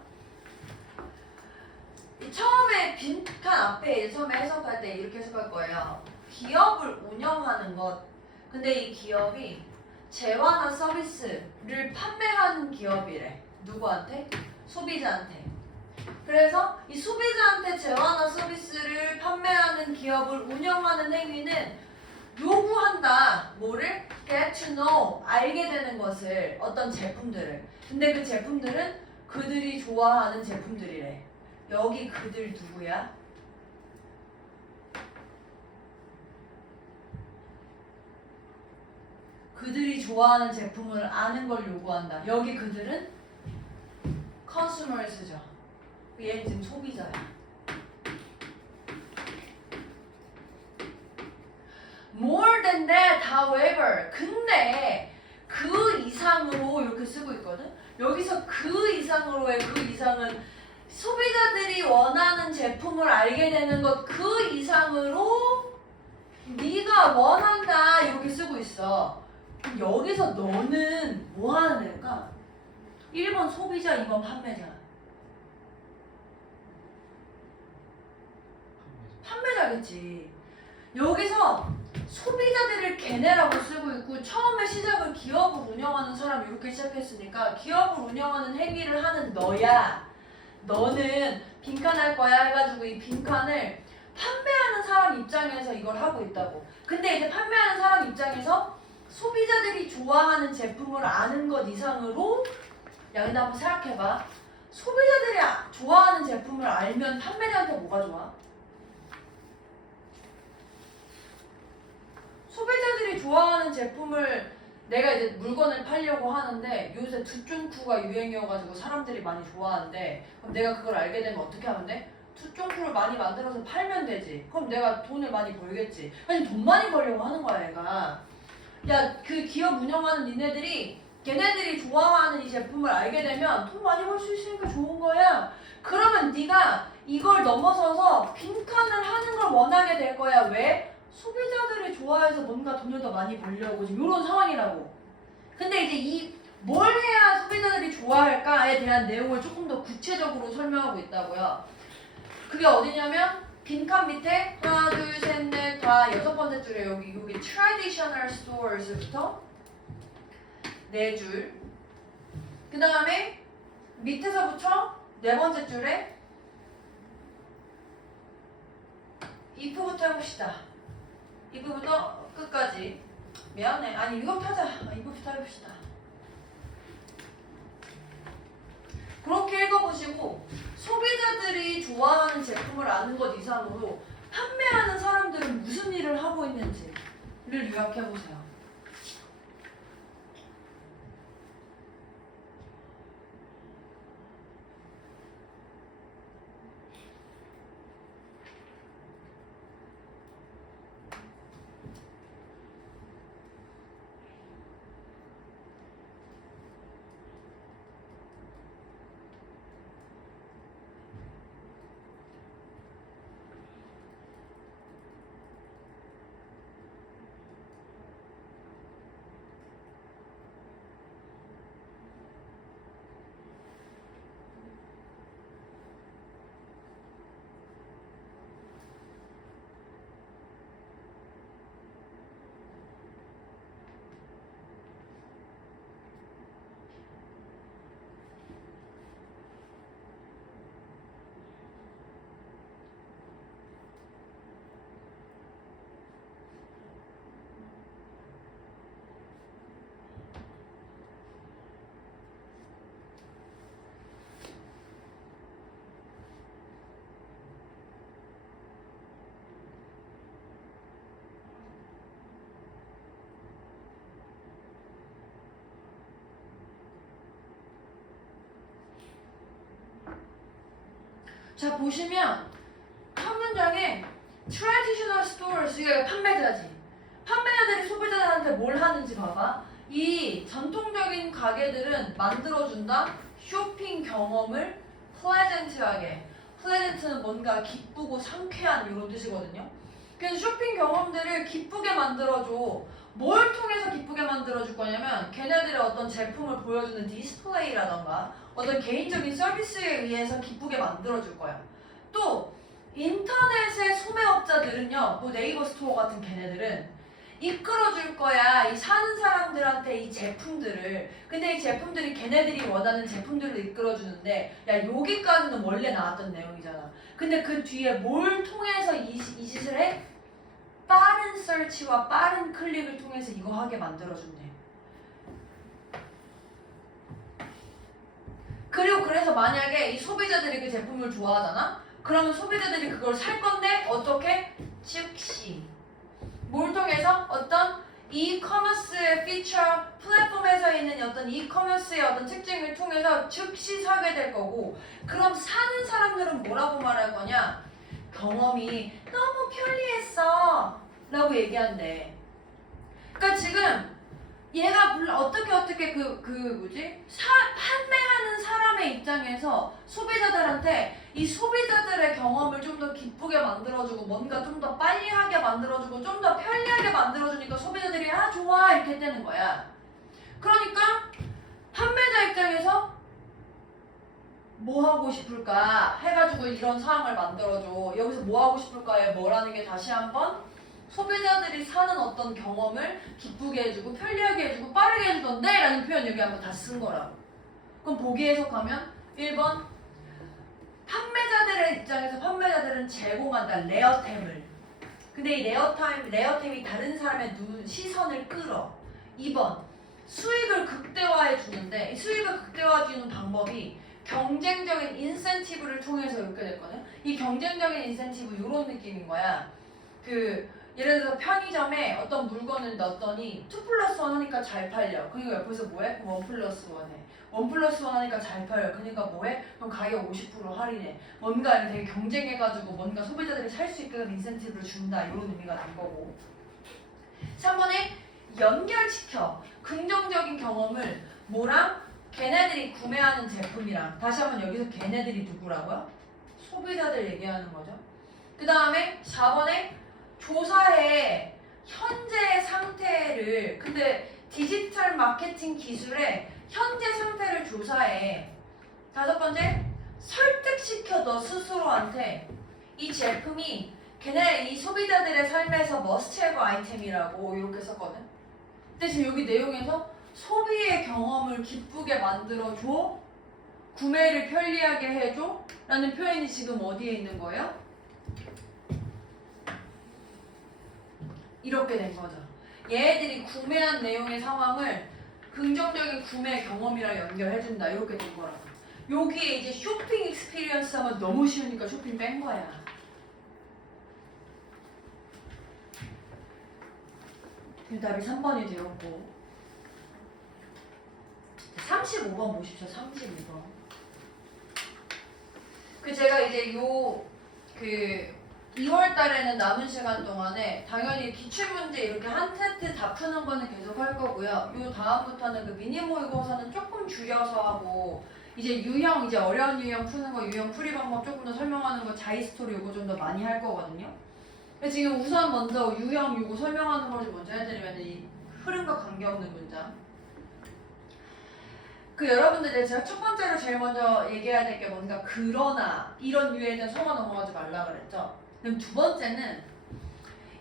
처음에 빈칸 앞에 처음에 해석할 때 이렇게 해석할 거예요. 기업을 운영하는 것. 근데 이 기업이 재화나 서비스를 판매하는 기업이래. 누구한테? 소비자한테. 그래서 이 소비자한테 재화나 서비스를 판매하는 기업을 운영하는 행위는 요구한다. 뭐를? get to know. 알게 되는 것을. 어떤 제품들을. 근데 그 제품들은 그들이 좋아하는 제품들이래. 여기 그들 누구야? 그들이 좋아하는 제품을 아는 걸 요구한다. 여기 그들은 consumers죠. 얘는 지금 소비자야. More than that, however. 근데 그 이상으로 이렇게 쓰고 있거든. 여기서 그 이상으로의 그 이상은 소비자들이 원하는 제품을 알게 되는 것 그 이상으로 네가 원한다 이렇게 쓰고 있어. 여기서 너는 뭐 하는 애일까? 1번 소비자, 2번 판매자. 판매자겠지. 여기서 소비자들을 걔네라고 쓰고 있고 처음에 시작을 기업을 운영하는 사람이 이렇게 시작했으니까 기업을 운영하는 행위를 하는 너야. 너는 빈칸할 거야 해가지고 이 빈칸을 판매하는 사람 입장에서 이걸 하고 있다고. 근데 이제 판매하는 사람 입장에서 소비자들이 좋아하는 제품을 아는 것 이상으로 야 근데 한번 생각해봐. 소비자들이 좋아하는 제품을 알면 판매자한테 뭐가 좋아? 소비자들이 좋아하는 제품을 내가 이제 물건을 팔려고 하는데 요새 투쭝쿠가 유행이어가지고 사람들이 많이 좋아하는데 그럼 내가 그걸 알게 되면 어떻게 하면 돼? 투쭝쿠를 많이 만들어서 팔면 되지. 그럼 내가 돈을 많이 벌겠지. 아니 돈 많이 벌려고 하는 거야 얘가. 야 그 기업 운영하는 니네들이 걔네들이 좋아하는 이 제품을 알게 되면 돈 많이 벌 수 있으니까 좋은 거야. 그러면 네가 이걸 넘어서서 빈칸을 하는 걸 원하게 될 거야. 왜? 소비자들이 좋아해서 뭔가 돈을 더 많이 벌려고 지금 이런 상황이라고. 근데 이제 이 뭘 해야 소비자들이 좋아할까에 대한 내용을 조금 더 구체적으로 설명하고 있다고요. 그게 어디냐면 빈칸 밑에 하나 둘 셋 넷 다 6번째 줄에 여기 traditional stores부터 4줄. 그 다음에 밑에서부터 4번째 줄에 if부터 해봅시다. if부터 끝까지. 미안해. 아니 이거부터 하자. if부터 해봅시다. 그렇게 읽어보시고 소비자들이 좋아하는 제품을 아는 것 이상으로 판매하는 사람들은 무슨 일을 하고 있는지를 요약해보세요. 자 보시면 한 문장에 traditional stores 이게 판매자지. 판매자들이 소비자들한테 뭘 하는지 봐봐. 이 전통적인 가게들은 만들어준다. 쇼핑 경험을 pleasant하게. pleasant는 뭔가 기쁘고 상쾌한 이런 뜻이거든요. 그래서 쇼핑 경험들을 기쁘게 만들어줘. 뭘 통해서 기쁘게 만들어줄 거냐면 걔네들의 어떤 제품을 보여주는 디스플레이라던가 어떤 개인적인 서비스에 의해서 기쁘게 만들어줄 거야. 또 인터넷의 소매업자들은요, 뭐 네이버 스토어 같은 걔네들은 이끌어줄 거야. 이 사는 사람들한테 이 제품들을. 근데 이 제품들이 걔네들이 원하는 제품들을 이끌어주는데 야 여기까지는 원래 나왔던 내용이잖아. 근데 그 뒤에 뭘 통해서 이 짓을 해? 빠른 서치와 빠른 클릭을 통해서 이거 하게 만들어준대. 그리고 그래서 만약에 이 소비자들이 그 제품을 좋아하잖아? 그러면 소비자들이 그걸 살 건데 어떻게? 즉시. 뭘 통해서? 어떤 이커머스의 피처 플랫폼에서 있는 어떤 이커머스의 어떤 특징을 통해서 즉시 사게 될 거고 그럼 사는 사람들은 뭐라고 말할 거냐? 경험이 너무 편리했어 라고 얘기한대. 그러니까 지금 얘가 어떻게 판매하는 사람의 입장에서 소비자들한테 이 소비자들의 경험을 좀 더 기쁘게 만들어주고 뭔가 좀 더 빨리 하게 만들어주고 좀 더 편리하게 만들어주니까 소비자들이 아 좋아 이렇게 되는 거야. 그러니까 판매자 입장에서 뭐 하고 싶을까 해가지고 이런 상황을 만들어줘. 여기서 뭐 하고 싶을까에 뭐라는 게 다시 한번 소비자들이 사는 어떤 경험을 기쁘게 해주고 편리하게 해주고 빠르게 해주던데 라는 표현 여기 한번 다 쓴 거라고. 그럼 보기 해석하면 1번 판매자들의 입장에서 판매자들은 제공한다 레어템을. 근데 이 레어템이 다른 사람의 시선을 끌어. 2번 수익을 극대화해 주는데 이 수익을 극대화해 주는 방법이 경쟁적인 인센티브를 통해서 이렇게 됐거든. 이 경쟁적인 인센티브 이런 느낌인 거야. 예를 들어서 편의점에 어떤 물건을 넣었더니 2+1 하니까 잘 팔려. 그러니까 옆에서 뭐해? 1+1 해. 1+1 하니까 잘 팔려. 그러니까 뭐해? 그럼 가격 50% 할인해. 뭔가 되게 경쟁해가지고 뭔가 소비자들이 살 수 있게끔 인센티브를 준다. 이런 의미가 된 거고. 3번에 연결시켜. 긍정적인 경험을 뭐랑? 걔네들이 구매하는 제품이랑. 다시 한번 여기서 걔네들이 누구라고요? 소비자들 얘기하는 거죠. 그 다음에 4번에 조사해 현재 상태를. 근데 디지털 마케팅 기술의 현재 상태를 조사해. 5번째 설득시켜 너 스스로한테 이 제품이 걔네 이 소비자들의 삶에서 머스트헤브 아이템이라고 이렇게 썼거든. 근데 지금 여기 내용에서 소비의 경험을 기쁘게 만들어줘, 구매를 편리하게 해줘 라는 표현이 지금 어디에 있는 거예요? 이렇게 된 거죠. 얘네들이 구매한 내용의 상황을 긍정적인 구매 경험이랑 연결해준다. 이렇게 된 거라고. 여기에 이제 쇼핑 익스피리언스 하면 너무 쉬우니까 쇼핑 뺀 거야. 답이 3번이 되었고 35번 보십시오. 32번. 제가 이제 2월 달에는 남은 시간 동안에 당연히 기출문제 이렇게 한 세트 다 푸는 거는 계속 할 거고요. 요 다음부터는 미니 모의고사는 조금 줄여서 하고 이제 유형 이제 어려운 유형 푸는 거 유형 풀이 방법 조금 더 설명하는 거 자이 스토리 요거 좀 더 많이 할 거거든요. 근데 지금 우선 먼저 유형 요거 설명하는 걸 먼저 해드리면 이 흐름과 관계없는 문장. 여러분들 제가 첫 번째로 제일 먼저 얘기해야 될 게 뭔가 그러나 이런 유에 대한 성어 넘어가지 말라 그랬죠. 그럼 두 번째는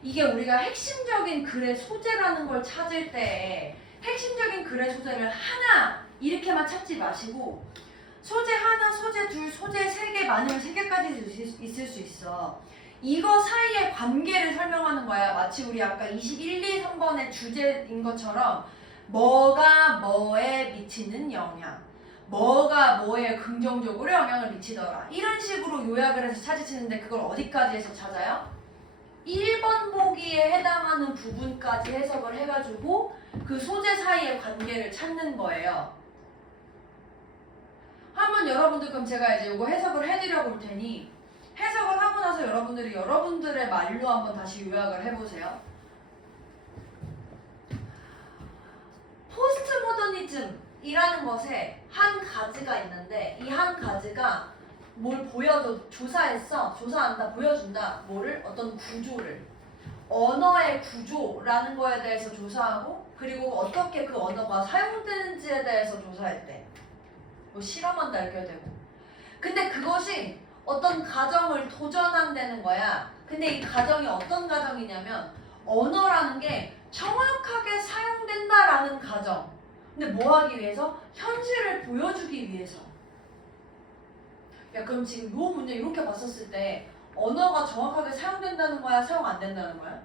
이게 우리가 핵심적인 글의 소재라는 걸 찾을 때 핵심적인 글의 소재를 하나 이렇게만 찾지 마시고 소재 하나, 소재 둘, 소재 세 개 많으면 세 개까지 있을 수 있어. 이거 사이의 관계를 설명하는 거야. 마치 우리 아까 21, 2, 3번의 주제인 것처럼 뭐가 뭐에 미치는 영향, 뭐가 뭐에 긍정적으로 영향을 미치더라. 이런 식으로 요약을 해서 찾으시는데 그걸 어디까지 해서 찾아요? 1번 보기에 해당하는 부분까지 해석을 해가지고 그 소재 사이의 관계를 찾는 거예요. 한번 여러분들 그럼 제가 이제 이거 해석을 해드려 볼 테니 해석을 하고 나서 여러분들이 여러분들의 말로 한번 다시 요약을 해보세요. 포스트 모더니즘이라는 것에 한 가지가 있는데 이 한 가지가 뭘 보여줘, 조사했어, 조사한다, 보여준다, 뭐를? 어떤 구조를, 언어의 구조라는 거에 대해서 조사하고 그리고 어떻게 그 언어가 사용되는지에 대해서 조사했대. 뭐 실험한다 이렇게 되고. 근데 그것이 어떤 가정을 도전한다는 거야. 근데 이 가정이 어떤 가정이냐면 언어라는 게 정확하게 사용된다라는 가정. 근데 뭐 하기 위해서? 현실을 보여주기 위해서. 야 그럼 지금 요 문제 이렇게 봤었을 때 언어가 정확하게 사용된다는 거야? 사용 안 된다는 거야?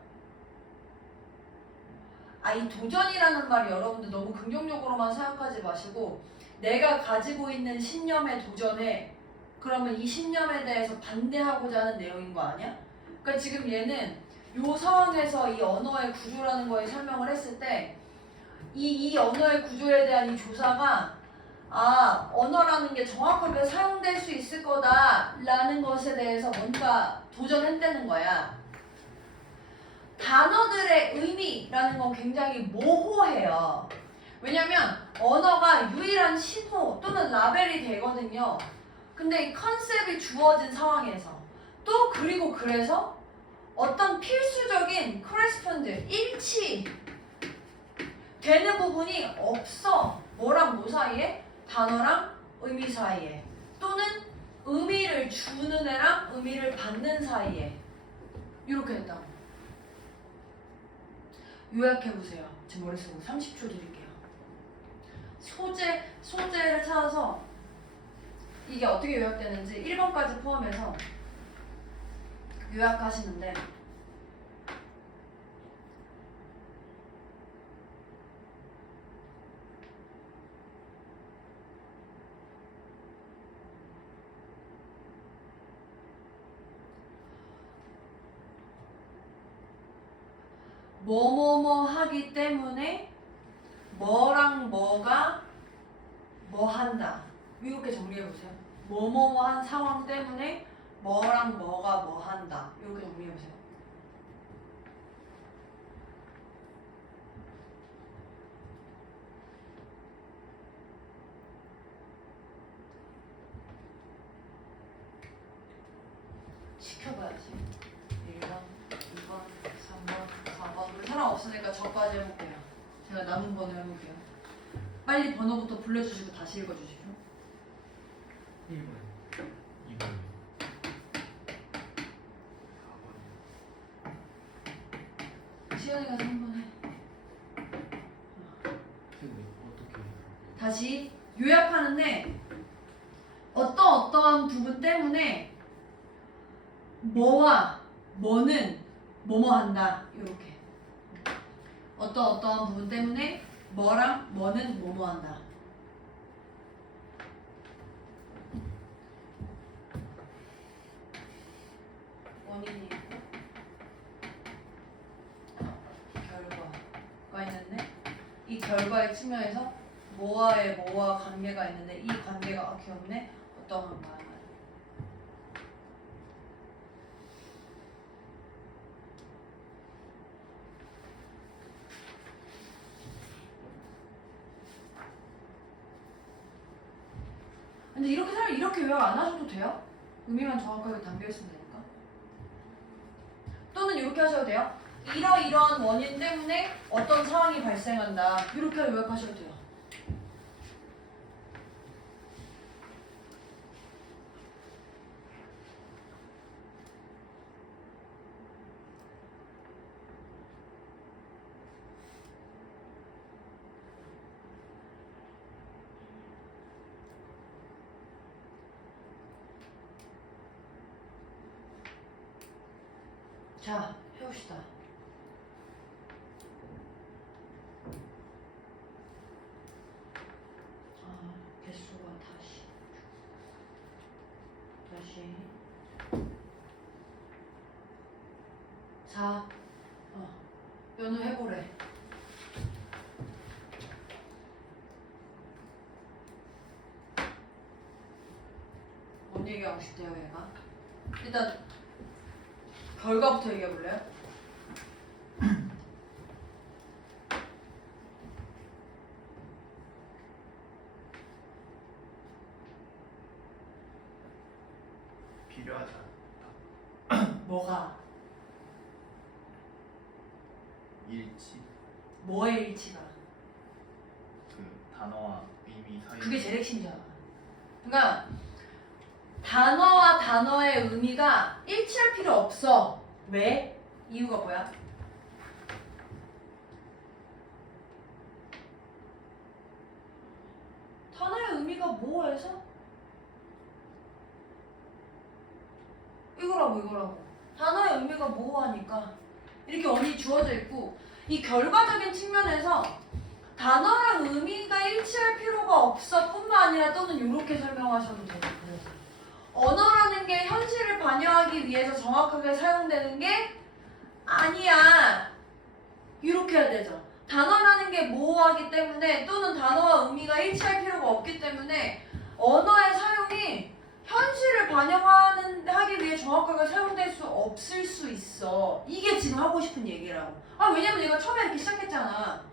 이 도전이라는 말이 여러분들 너무 긍정적으로만 생각하지 마시고 내가 가지고 있는 신념에 도전해. 그러면 이 신념에 대해서 반대하고자 하는 내용인 거 아니야? 그러니까 지금 얘는 요 상황에서 이 언어의 구조라는 거에 설명을 했을 때 이 언어의 구조에 대한 이 조사가 언어라는 게 정확하게 사용될 수 있을 거다라는 것에 대해서 뭔가 도전했다는 거야. 단어들의 의미라는 건 굉장히 모호해요. 왜냐면 언어가 유일한 신호 또는 라벨이 되거든요. 근데 이 컨셉이 주어진 상황에서 또 그리고 그래서 어떤 필수적인 correspond, 일치 되는 부분이 없어. 뭐랑 뭐 사이에? 단어랑 의미 사이에 또는 의미를 주는 애랑 의미를 받는 사이에 이렇게 했다고. 요약해보세요. 제 머릿속으로 30초 드릴게요. 소재를 찾아서 이게 어떻게 요약되는지 1번까지 포함해서 요약하시는데 뭐뭐뭐 하기 때문에 뭐랑 뭐가 뭐 한다. 이렇게 정리해보세요. 뭐뭐뭐 한 상황 때문에 뭐랑 뭐가 뭐 한다. 이렇게 정리해보세요. 시켜봐야지. 1번, 2번, 3번, 4번. 우리 사람 없으니까 저까지 해볼게요. 제가 남은 번호 해볼게요. 빨리 번호부터 불러주시고 다시 읽어주시죠. 1번, 2번, 4번. 시연이가 3번 해. 어떻게? 다시 요약하는데 어떠한 부분 때문에 뭐와 뭐는 뭐뭐 한다. 이렇게 어떠한 부분 때문에 뭐랑 뭐는 뭐뭐 한다. 원인이 있고 결과가 있는데 이 결과의 측면에서 뭐와의 뭐와 관계가 있는데 이 관계가 귀엽네. 어떠한 거야? 근데 이렇게 요약 안 하셔도 돼요. 의미만 정확하게 담겨 있으면 되니까. 또는 이렇게 하셔도 돼요. 이러이러한 원인 때문에 어떤 상황이 발생한다. 이렇게 요약하셔도 돼요. 자, 해봅시다. 개수가 다시. 자, 연우 해보래. 뭔 얘기하고 싶대요, 얘가? 일단 결과부터 얘기해볼래요? 필요하지 뭐가? 일치. 뭐의 일치가? 그 단어와 의미 사이. 그게 제일 핵심이잖아. 그러니까 단어와 단어의 의미가 일치할 필요 없어. 왜? 이유가 뭐야? 단어의 의미가 뭐해서? 이거라고. 단어의 의미가 뭐하니까 이렇게 원인이 주어져 있고 이 결과적인 측면에서 단어랑 의미가 일치할 필요가 없어 뿐만 아니라 또는 이렇게 설명하셔도 돼요. 그래서 언어라는 게 현실을 반영하기 위해서 정확하게 사용되는 게 아니야. 이렇게 해야 되죠. 단어라는 게 모호하기 때문에 또는 단어와 의미가 일치할 필요가 없기 때문에 언어의 사용이 현실을 반영하기 위해 정확하게 사용될 수 없을 수 있어. 이게 지금 하고 싶은 얘기라고. 왜냐면 내가 처음에 이렇게 시작했잖아.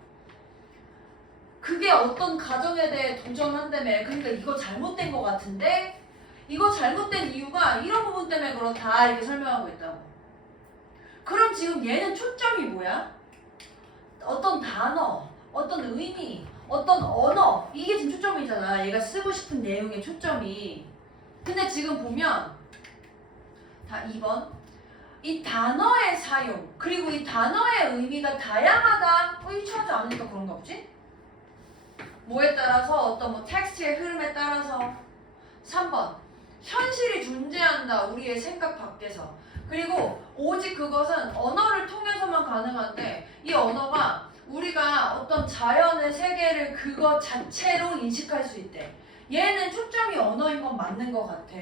그게 어떤 가정에 대해 도전한다며. 그러니까 이거 잘못된 것 같은데 이거 잘못된 이유가 이런 부분 때문에 그렇다. 이렇게 설명하고 있다고. 그럼 지금 얘는 초점이 뭐야? 어떤 단어, 어떤 의미, 어떤 언어. 이게 지금 초점이잖아. 얘가 쓰고 싶은 내용의 초점이. 근데 지금 보면 다 2번 이 단어의 사용 그리고 이 단어의 의미가 다양하다 일치하지 않으니까 그런 거 없지? 뭐에 따라서 어떤 뭐 텍스트의 흐름에 따라서 3번 현실이 존재한다 우리의 생각 밖에서 그리고 오직 그것은 언어를 통해서만 가능한데 이 언어가 우리가 어떤 자연의 세계를 그것 자체로 인식할 수 있대. 얘는 초점이 언어인 건 맞는 것 같아.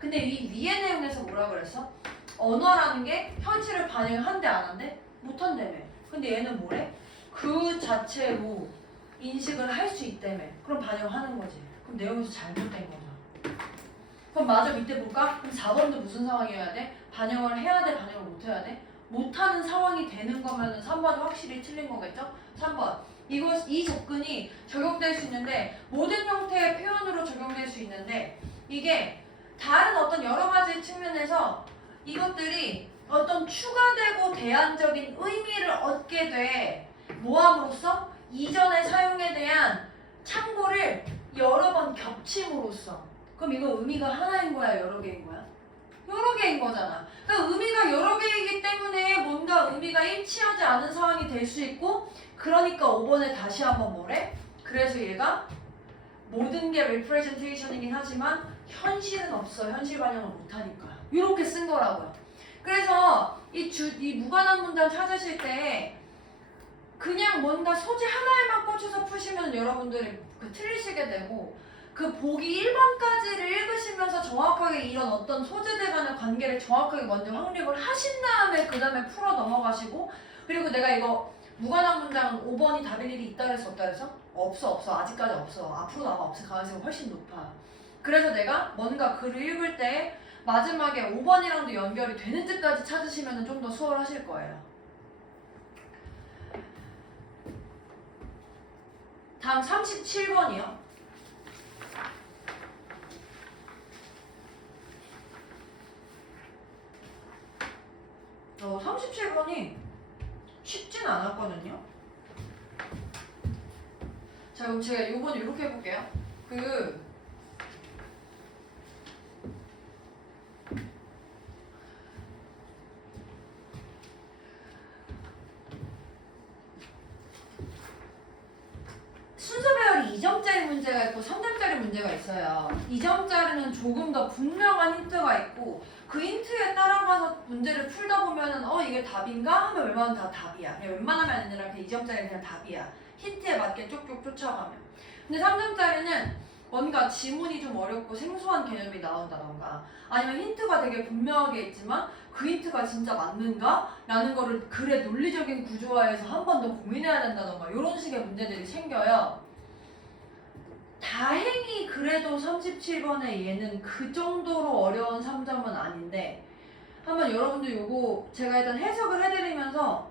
근데 이 위의 내용에서 뭐라 그랬어? 언어라는 게 현실을 반영한대 안 한대? 못한다며. 근데 얘는 뭐래? 그 자체로 인식을 할 수 있다며. 그럼 반영하는 거지. 그럼 내용에서 잘못된 거잖아. 그럼 마저 밑에 볼까? 그럼 4번도 무슨 상황이어야 돼? 반영을 해야 돼? 반영을 못 해야 돼? 못하는 상황이 되는 거면은 3번은 확실히 틀린 거겠죠? 3번. 이 접근이 적용될 수 있는데 모든 형태의 표현으로 적용될 수 있는데 이게 다른 어떤 여러 가지 측면에서 이것들이 어떤 추가되고 대안적인 의미를 얻게 돼. 뭐함으로써? 이전의 사용에 대한 참고를 여러 번 겹침으로써. 그럼 이거 의미가 하나인 거야? 여러 개인 거야? 여러 개인 거잖아. 그러니까 의미가 여러 개이기 때문에 뭔가 의미가 일치하지 않은 상황이 될 수 있고 그러니까 5번에 다시 한번 뭐래? 그래서 얘가 모든 게 representation이긴 하지만 현실은 없어. 현실 반영을 못하니까. 이렇게 쓴 거라고요. 그래서 이 무관한 문장 찾으실 때 그냥 뭔가 소재 하나에만 꽂혀서 푸시면 여러분들이 틀리시게 되고 그 보기 1번까지를 읽으시면서 정확하게 이런 어떤 소재들 간의 관계를 정확하게 먼저 확립을 하신 다음에 그 다음에 풀어 넘어가시고 그리고 내가 이거 무관한 문장은 5번이 답일 일이 있다 그래서 없다 그래서? 없어. 아직까지 없어. 앞으로 아마 없을 가능성이 훨씬 높아. 그래서 내가 뭔가 글을 읽을 때 마지막에 5번이랑도 연결이 되는 뜻까지 찾으시면 좀 더 수월하실 거예요. 다음 37번이요. 37번이 쉽진 않았거든요. 자, 그럼 제가 이번 이렇게 해볼게요. 순서 배열이 2점짜리 문제가 있고 3점짜리 문제가 있어요. 2점짜리는 조금 더 분명한 힌트가 있고 그 힌트에 따라가서 문제를 풀다 보면은 이게 답인가? 하면 웬만하면 다 답이야. 그냥 웬만하면 아니라 그냥 2점짜리는 그냥 답이야. 힌트에 맞게 쭉쭉 쫓아가면. 근데 3점짜리는 뭔가 지문이 좀 어렵고 생소한 개념이 나온다던가 아니면 힌트가 되게 분명하게 있지만 그 힌트가 진짜 맞는가? 라는 거를 글의 논리적인 구조화에서 한 번 더 고민해야 된다던가 이런 식의 문제들이 생겨요. 다행히 그래도 37번의 얘는 그 정도로 어려운 3점은 아닌데 한번 여러분들 요거 제가 일단 해석을 해드리면서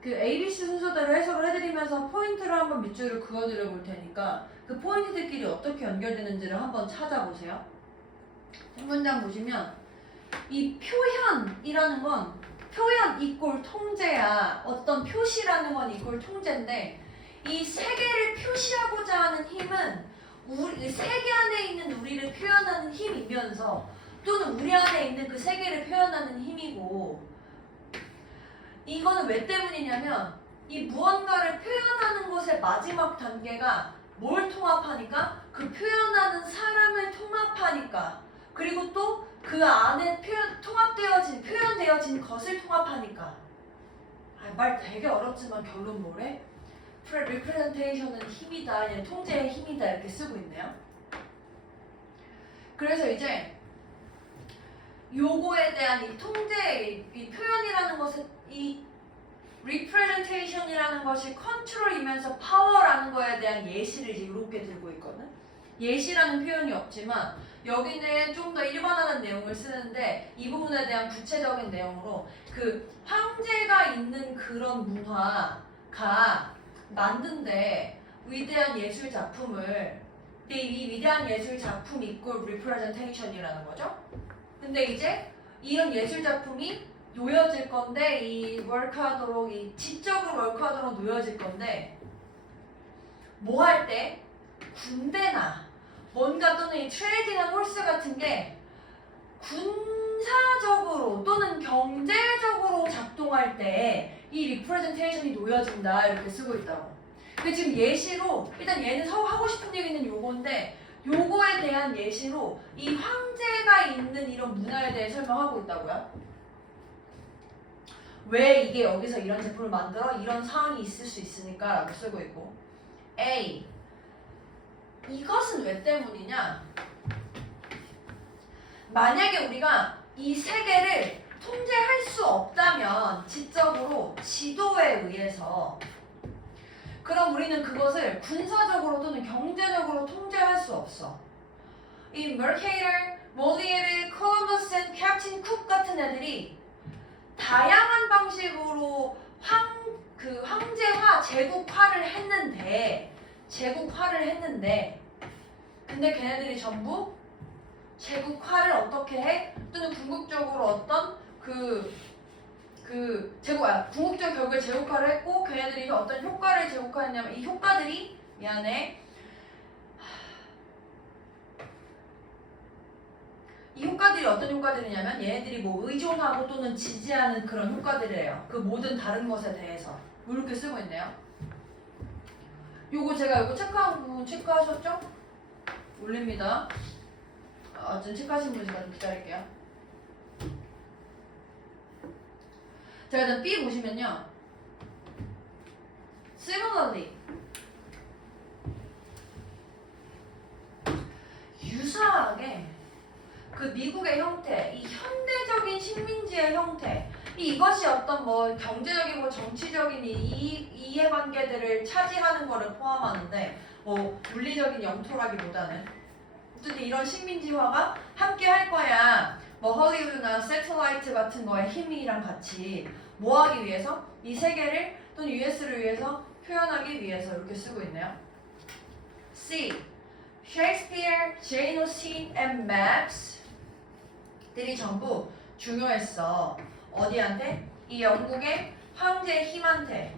그 ABC 순서대로 해석을 해드리면서 포인트를 한번 밑줄을 그어드려 볼 테니까 그 포인트들끼리 어떻게 연결되는지를 한번 찾아보세요. 문장 보시면 이 표현이라는 건 표현 이꼴 통제야. 어떤 표시라는 건 이꼴 통제인데 이 세계를 표시하고자 하는 힘은 우리 세계 안에 있는 우리를 표현하는 힘이면서 또는 우리 안에 있는 그 세계를 표현하는 힘이고 이거는 왜 때문이냐면 이 무언가를 표현하는 것의 마지막 단계가 뭘 통합하니까? 그 표현하는 사람을 통합하니까 그리고 또 그 안에 표현되어진 것을 통합하니까 말 되게 어렵지만 결론 뭐래? representation은 힘이다, 얘는 통제의 힘이다 이렇게 쓰고 있네요. 그래서 이제 요거에 대한 이 통제, 이 표현이라는 것은 이 representation이라는 것이 컨트롤이면서 파워라는 거에 대한 예시를 이제 이렇게 들고 있거든. 예시라는 표현이 없지만 여기는 좀 더 일반화된 내용을 쓰는데 이 부분에 대한 구체적인 내용으로 그 황제가 있는 그런 문화가 만든데 위대한 예술 작품을 근데 이 위대한 예술 작품 이꼴 representation이라는 거죠. 근데 이제 이런 예술 작품이 놓여질 건데 이 워크하도록 이 지적으로 워크하도록 놓여질 건데 뭐 할 때 군대나 뭔가 또는 이 트레이딩한 홀스 같은 게 군 군사적으로 또는 경제적으로 작동할 때 이 리프레젠테이션이 놓여진다 이렇게 쓰고 있다고. 근데 지금 예시로 일단 얘는 하고 싶은 얘기는 요건데 요거에 대한 예시로 이 황제가 있는 이런 문화에 대해 설명하고 있다고요. 왜 이게 여기서 이런 제품을 만들어? 이런 상황이 있을 수 있으니까 라고 쓰고 있고. A. 이것은 왜 때문이냐? 만약에 우리가 이 세계를 통제할 수 없다면 지적으로 지도에 의해서 그럼 우리는 그것을 군사적으로 또는 경제적으로 통제할 수 없어. 이 머케이터, 몰리에르, 콜럼버스, 캡틴 쿡 같은 애들이 다양한 방식으로 황제화, 제국화를 했는데 근데 걔네들이 전부 제국화를 어떻게 해? 또는 궁극적으로 어떤 궁극적 결국에 제국화를 했고 걔네들이 어떤 효과를 제국화했냐면 이 효과들이 이 효과들이 어떤 효과들이냐면 얘네들이 뭐 의존하고 또는 지지하는 그런 효과들이에요. 그 모든 다른 것에 대해서 이렇게 쓰고 있네요. 요거 제가 요거 체크한 부분 체크하셨죠? 올립니다. 좀 체크하신 분 제가 좀 기다릴게요. 자, 일단 B 보시면요. Similarly 유사하게 그 미국의 형태, 이 현대적인 식민지의 형태, 이것이 어떤 뭐 경제적이고 정치적인 이해관계들을 차지하는 것을 포함하는데 뭐 물리적인 영토라기보다는 어쨌든 이런 식민지화가 함께 할 거야. 뭐 헐리우드나 세틀라이트 같은 거의 힘이랑 같이 뭐 하기 위해서? 이 세계를 또는 US를 위해서 표현하기 위해서 이렇게 쓰고 있네요. C. Shakespeare, Jane Austen, and Maps 들이 전부 중요했어. 어디한테? 이 영국의 황제의 힘한테.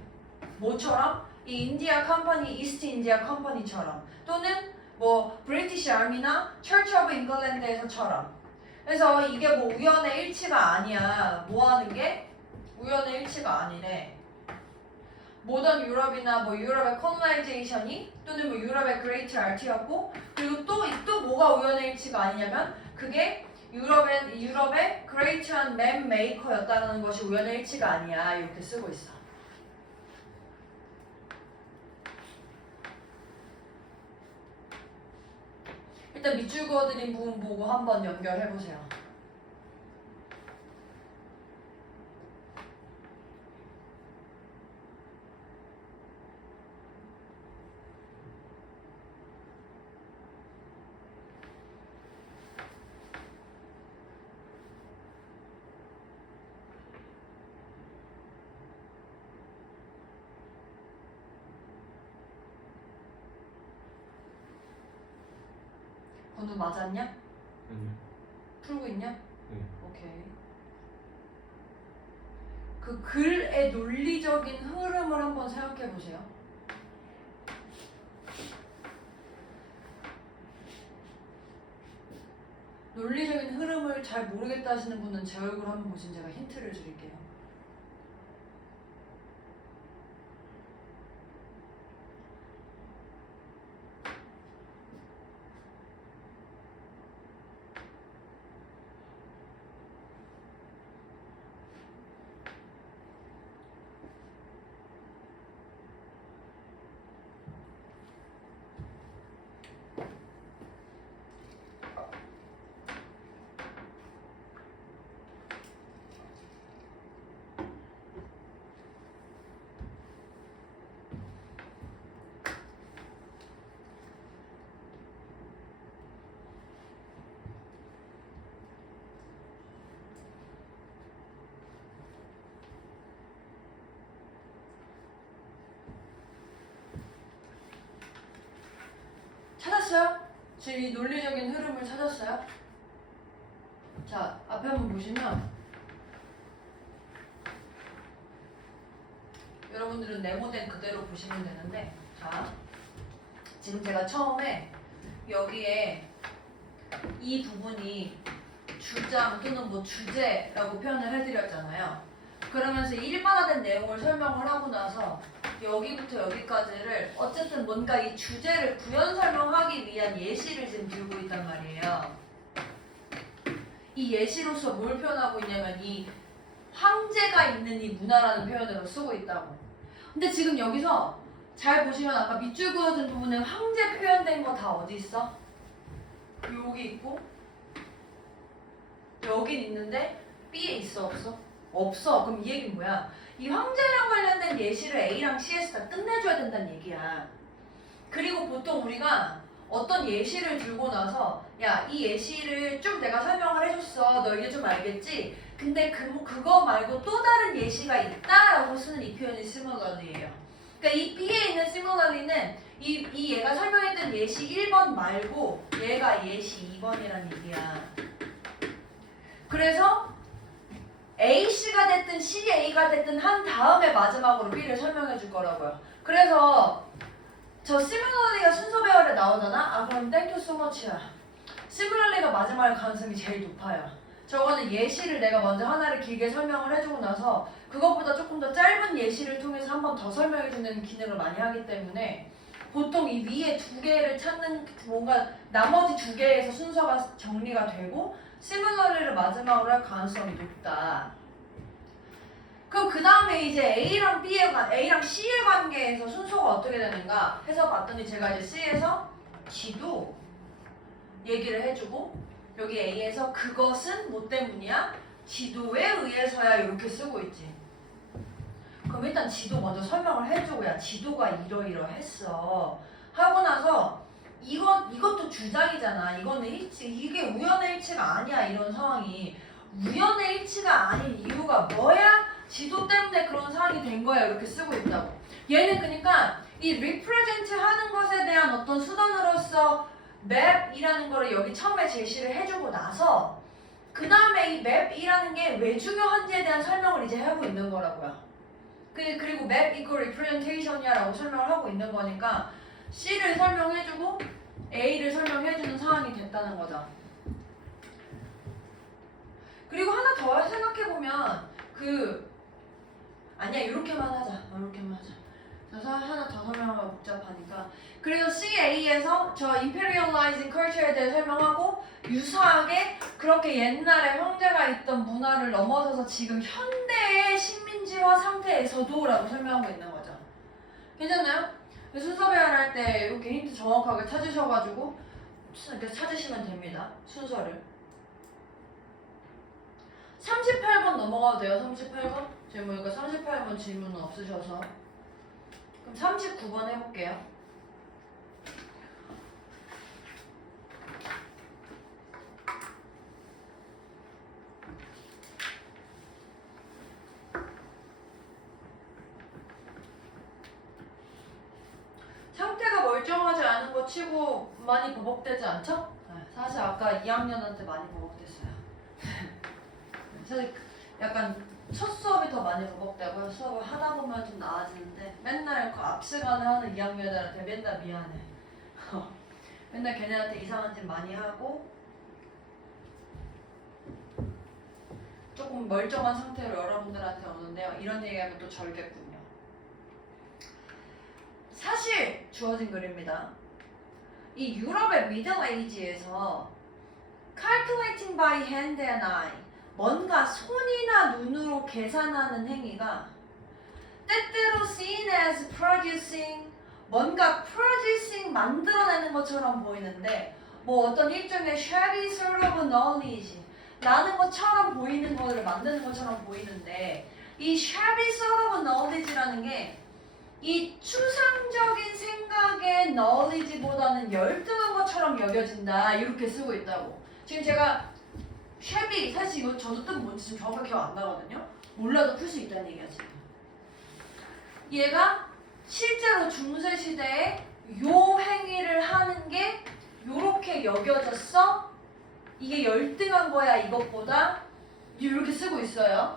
뭐처럼? 이 인디아 컴퍼니, 이스트 인디아 컴퍼니처럼 또는 뭐 브리티시 아미나 처치 오브 잉글랜드에서처럼. 그래서 이게 뭐 우연의 일치가 아니야. 뭐 하는 게? 우연의 일치가 아니래. 모던 유럽이나 뭐 유럽의 콜로나이제이션이 또는 뭐 유럽의 그레이트 아트였고 그리고 또 뭐가 우연의 일치가 아니냐면 그게 유럽의 그레이트한 맵 메이커였다는 것이 우연의 일치가 아니야. 이렇게 쓰고 있어. 일단 밑줄 그어드린 부분 보고 한번 연결해보세요. 건우 맞았냐? 아니요. 풀고 있냐? 네. 오케이. 그 글의 논리적인 흐름을 한번 생각해 보세요. 논리적인 흐름을 잘 모르겠다 하시는 분은 제 얼굴 한번 보시면 제가 힌트를 드릴게요. 찾았어요? 지금 이 논리적인 흐름을 찾았어요? 자, 앞에 한번 보시면 여러분들은 네모된 그대로 보시면 되는데 자, 지금 제가 처음에 여기에 이 부분이 주장 또는 뭐 주제라고 표현을 해드렸잖아요. 그러면서 일반화된 내용을 설명을 하고 나서 여기부터 여기까지를 어쨌든 뭔가 이 주제를 구현 설명하기 위한 예시를 지금 들고 있단 말이에요. 이 예시로서 뭘 표현하고 있냐면 이 황제가 있는 이 문화라는 표현으로 쓰고 있다고. 근데 지금 여기서 잘 보시면 아까 밑줄 그어준 부분에 황제 표현된 거 다 어디 있어? 여기 있고 여긴 있는데 B에 있어 없어? 없어. 그럼 이 얘기는 뭐야? 이 황제랑 관련된 예시를 A랑 C에서 다 끝내줘야 된다는 얘기야. 그리고 보통 우리가 어떤 예시를 들고 나서 야, 이 예시를 쭉 내가 설명을 해줬어. 너 이제 좀 알겠지? 근데 그거 말고 또 다른 예시가 있다라고 쓰는 이 표현이 similarly예요. 그러니까 이 B에 있는 similarly는 이 얘가 설명했던 예시 1번 말고 얘가 예시 2번이란 얘기야. 그래서 AC가 됐든 CA가 됐든 한 다음에 마지막으로 B를 설명해 줄 거라고요. 그래서 저 similarly가 순서 배열에 나오잖아? 아 그럼 thank you so much야. similarly가 마지막에 가능성이 제일 높아요. 저거는 예시를 내가 먼저 하나를 길게 설명을 해주고 나서 그것보다 조금 더 짧은 예시를 통해서 한 번 더 설명해주는 기능을 많이 하기 때문에 보통 이 위에 두 개를 찾는 뭔가 나머지 두 개에서 순서가 정리가 되고 similarly를 마지막으로 할 가능성이 높다. 그럼 그 다음에 이제 A랑 C의 관계에서 순서가 어떻게 되는가 해서 봤더니 제가 이제 C에서 지도 얘기를 해주고 여기 A에서 그것은 뭐 때문이야? 지도에 의해서야 이렇게 쓰고 있지. 그럼 일단 지도 먼저 설명을 해주고 야 지도가 이러이러했어 하고 나서 이것도 주장이잖아. 이거는 이게 우연의 일치가 아니야. 이런 상황이 우연의 일치가 아닌 이유가 뭐야? 지도 때문에 그런 상황이 된 거야. 이렇게 쓰고 있다고. 얘는 그러니까 이 represent 하는 것에 대한 어떤 수단으로서 map이라는 거를 여기 처음에 제시를 해주고 나서 그 다음에 이 map이라는 게 왜 중요한지에 대한 설명을 이제 하고 있는 거라고요. 그리고 map equal representation이야 라고 설명을 하고 있는 거니까 C를 설명해주고 A를 설명해주는 상황이 됐다는 거죠. 그리고 하나 더 생각해보면 아니야 이렇게만 하자. 그래서 하나 더 설명하면 복잡하니까. 그래서 CA에서 저 imperializing culture에 대해 설명하고 유사하게 그렇게 옛날에 황제가 있던 문화를 넘어서서 지금 현대의 식민지화 상태에서도 라고 설명하고 있는 거죠. 괜찮나요? 순서 배열할 때 이렇게 힌트 정확하게 찾으셔가지고 이렇게 찾으시면 됩니다. 순서를. 38번 넘어가도 돼요. 38번? 지금 보니까 38번 질문은 없으셔서. 그럼 39번 해볼게요. 상태가 멀쩡하지 않은 거 치고 많이 버벅대지 않죠? 사실 아까 2학년한테 많이 버벅댔어요. 사실 약간 첫 수업이 더 많이 버벅대고요. 수업을 하다 보면 좀 나아지는데 맨날 그 앞 시간에 하는 2학년들한테 맨날 미안해. 맨날 걔네한테 이상한 짓 많이 하고 조금 멀쩡한 상태로 여러분들한테 오는데요. 이런 얘기하면 또 절겠군요. 사실 주어진 글입니다. 이 유럽의 미들 에이지에서 calculating by hand and eye 뭔가 손이나 눈으로 계산하는 행위가 때때로 seen as producing 뭔가 producing 만들어내는 것처럼 보이는데 뭐 어떤 일종의 shabby sort of knowledge 나는 것처럼 보이는 거를 만드는 것처럼 보이는데 이 shabby sort of knowledge라는 게 이 추상적인 생각의 knowledge보다는 열등한 것처럼 여겨진다 이렇게 쓰고 있다고. 지금 제가 shabby 사실 이거 저도 뜻 뭔지 지금 정확하게 기억 안 나거든요. 몰라도 풀 수 있다는 얘기야 지금. 얘가 실제로 중세시대에 요 행위를 하는 게 요렇게 여겨졌어? 이게 열등한 거야 이것보다? 이렇게 쓰고 있어요.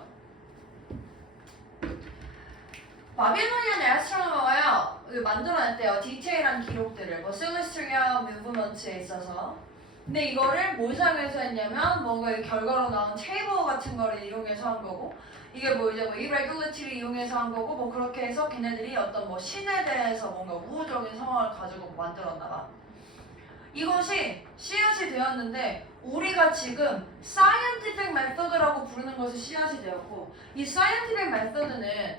바빌로니안 애스트로노머가요 만들어냈대요. 디테일한 기록들을 뭐 실레스트리아 무브먼트에 있어서 근데 이거를 뭘 사용해서 했냐면 뭔가 결과로 나온 테이블 같은 거를 이용해서 한 거고 이게 뭐 이제 뭐 irregularity를 이용해서 한 거고 뭐 그렇게 해서 걔네들이 어떤 뭐 신에 대해서 뭔가 우호적인 상황을 가지고 만들었나 봐. 이것이 씨앗이 되었는데 우리가 지금 scientific method라고 부르는 것이 씨앗이 되었고 이 scientific method는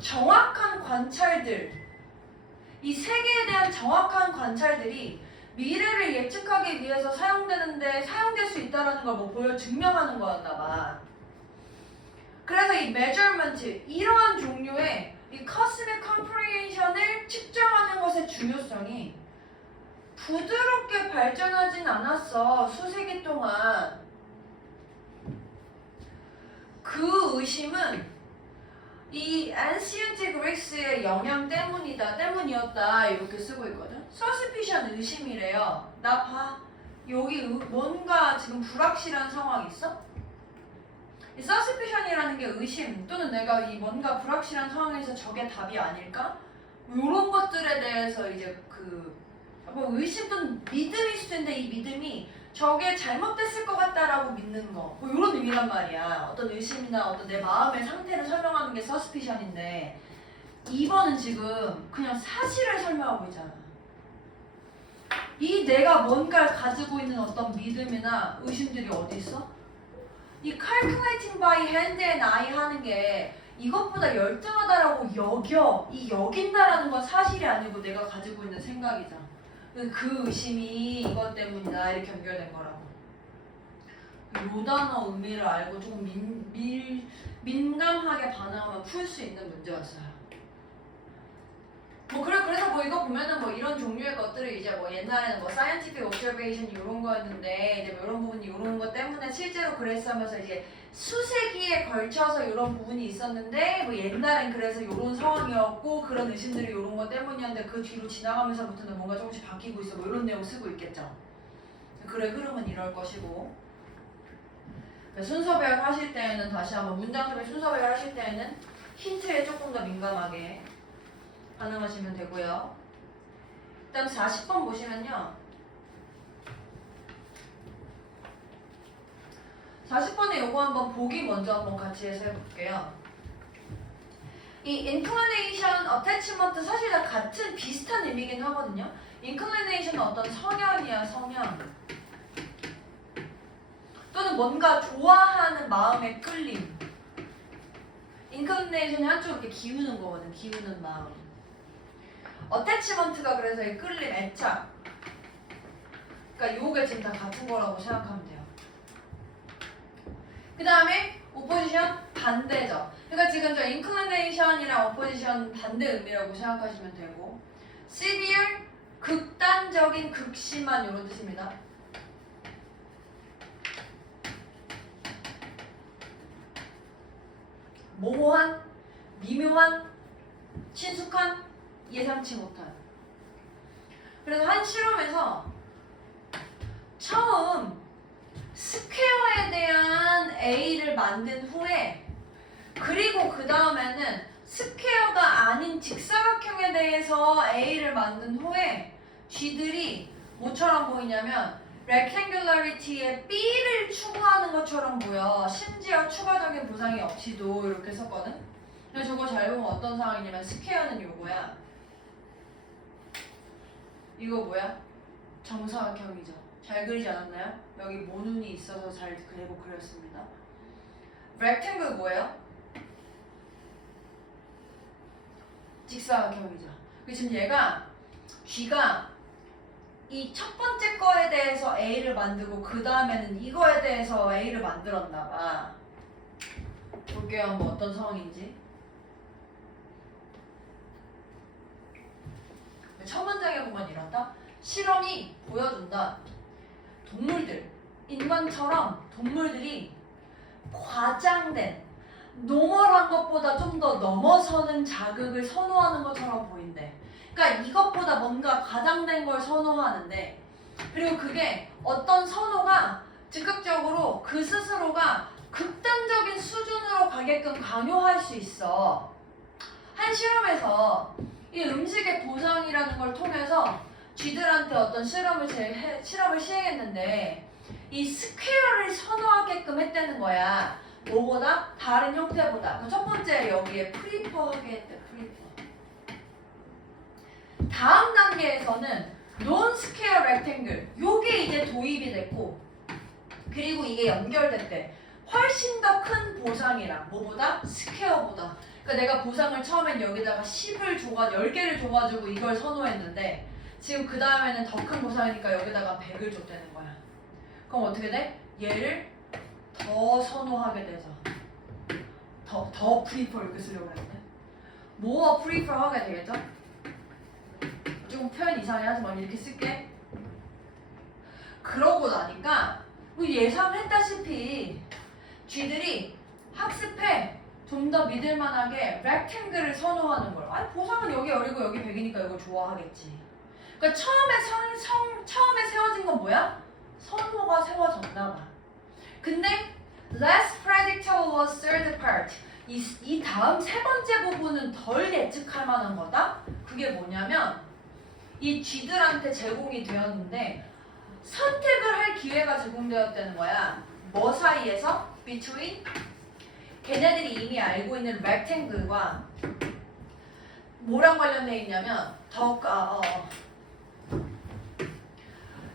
정확한 관찰들 이 세계에 대한 정확한 관찰들이 미래를 예측하기 위해서 사용될 수 있다는 걸 뭐 보여 증명하는 거였나 봐. 그래서 이 measurement 이러한 종류의 이 cosmic comprehension을 측정하는 것의 중요성이 부드럽게 발전하진 않았어. 수세기 동안. 그 의심은 이 ancient Greece의 영향 때문이었다 이렇게 쓰고 있거든. suspicion 의심이래요. 나 봐. 여기 뭔가 지금 불확실한 상황 있어? 이 suspicion이라는 게 의심 또는 내가 이 뭔가 불확실한 상황에서 저게 답이 아닐까? 이런 것들에 대해서 이제 뭐 의심 또는 믿음일 수도 있는데 이 믿음이 저게 잘못됐을 것 같다라고 믿는 거. 뭐 이런 의미란 말이야. 어떤 의심이나 어떤 내 마음의 상태를 설명하는 게 suspicion인데 2번은 지금 그냥 사실을 설명하고 있잖아. 이 내가 뭔가를 가지고 있는 어떤 믿음이나 의심들이 어디 있어? 이 calculating by hand and eye 하는 게 이것보다 열등하다라고 여긴다라는 건 사실이 아니고 내가 가지고 있는 생각이잖아. 그 의심이 이것 때문이다 이렇게 연결된 거라고. 요 단어 의미를 알고 조금 민감하게 반응하면 풀 수 있는 문제였어요. 뭐 그래서 뭐 이거 보면은 뭐 이런 종류의 것들을 이제 뭐 옛날에는 뭐 scientific observation 이런 거였는데 이제 뭐 이런 부분이 이런 것 때문에 실제로 그랬으면서 이제 수세기에 걸쳐서 이런 부분이 있었는데 뭐 옛날엔 그래서 이런 상황이었고 그런 의심들이 이런 것 때문이었는데 그 뒤로 지나가면서부터는 뭔가 조금씩 바뀌고 있어 뭐 이런 내용 쓰고 있겠죠. 글의 흐름은 이럴 것이고 순서 배열하실 때에는 다시 한번 문장들의 순서 배열하실 때에는 힌트에 조금 더 민감하게 반응하시면 되고요. 일단 40번 보시면요. 40번에 요거 한번 보기 먼저 한번 같이 해서 해볼게요. 이 inclination, attachment 사실 다 같은 비슷한 의미긴 하거든요. inclination은 어떤 성향이야, 성향. 또는 뭔가 좋아하는 마음의 끌림. inclination이 한쪽으로 이렇게 기우는 거거든, 기우는 마음. attachment가 그래서 이 끌림, 애착. 그러니까 요게 지금 다 같은 거라고 생각하면 돼요. 그 다음에 opposition 반대죠. 그러니까 지금 저 inclination이랑 opposition 반대 의미라고 생각하시면 되고 severe 극단적인, 극심한 이런 뜻입니다. 모호한, 미묘한, 친숙한, 예상치 못한. 그래서 한 실험에서 처음 스퀘어에 대한 A를 만든 후에 그리고 그 다음에는 스퀘어가 아닌 직사각형에 대해서 A를 만든 후에 쥐들이 뭐처럼 보이냐면 rectangularity에 B를 추구하는 것처럼 보여. 심지어 추가적인 보상이 없이도 이렇게 썼거든. 근데 저거 잘 보면 어떤 상황이냐면 스퀘어는 요거야. 이거 뭐야? 정사각형이죠. 잘 그리지 않았나요? 여기 모눈이 있어서 잘 그렸습니다. rectangle 뭐예요? 직사각형이죠. 지금 얘가 쥐가 이 첫 번째 거에 대해서 A를 만들고 그 다음에는 이거에 대해서 A를 만들었나 봐. 볼게요. 한번 어떤 상황인지. 첫 문장에 보면 이렇다. 실험이 보여준다. 동물들, 인간처럼 동물들이 과장된, 노멀한 것보다 좀 더 넘어서는 자극을 선호하는 것처럼 보인대. 그러니까 이것보다 뭔가 과장된 걸 선호하는데 그리고 그게 어떤 선호가 즉각적으로 그 스스로가 극단적인 수준으로 가게끔 강요할 수 있어. 한 실험에서 이 음식의 보상이라는 걸 통해서 쥐들한테 어떤 실험을 시행했는데 이 스퀘어를 선호하게끔 했다는 거야. 뭐보다? 다른 형태보다. 그 첫 번째 여기에 프리퍼 하게 했대. 프리퍼. 다음 단계에서는 논스퀘어 렉탱글 요게 이제 도입이 됐고 그리고 이게 연결됐대. 훨씬 더 큰 보상이랑 뭐보다? 스퀘어보다. 그러니까 내가 보상을 처음엔 여기다가 10개를 줘가지고 이걸 선호했는데 지금 그 다음에는 더 큰 보상이니까 여기다가 100을 줬다는 거야. 그럼 어떻게 돼? 얘를 더 선호하게 돼서 더 프리퍼 이렇게 쓰려고 했네. more prefer 하게 되겠죠? 조금 표현 이상해 하지만 이렇게 쓸게. 그러고 나니까 우리 예상했다시피 쥐들이 학습해 좀 더 믿을만하게 렉탱글을 선호하는 걸. 아니 보상은 여기 어리고 여기 100이니까 이걸 좋아하겠지. 그러니까 처음에 세워진 건 뭐야? 선호가 세워졌나 봐. 근데 less predictable was third part. 이 다음 세 번째 부분은 덜 예측할 만한 거다. 그게 뭐냐면 이 쥐들한테 제공이 되었는데 선택을 할 기회가 제공되었다는 거야. 뭐 사이에서? between 걔네들이 이미 알고 있는 rectangle과 뭐랑 관련돼 있냐면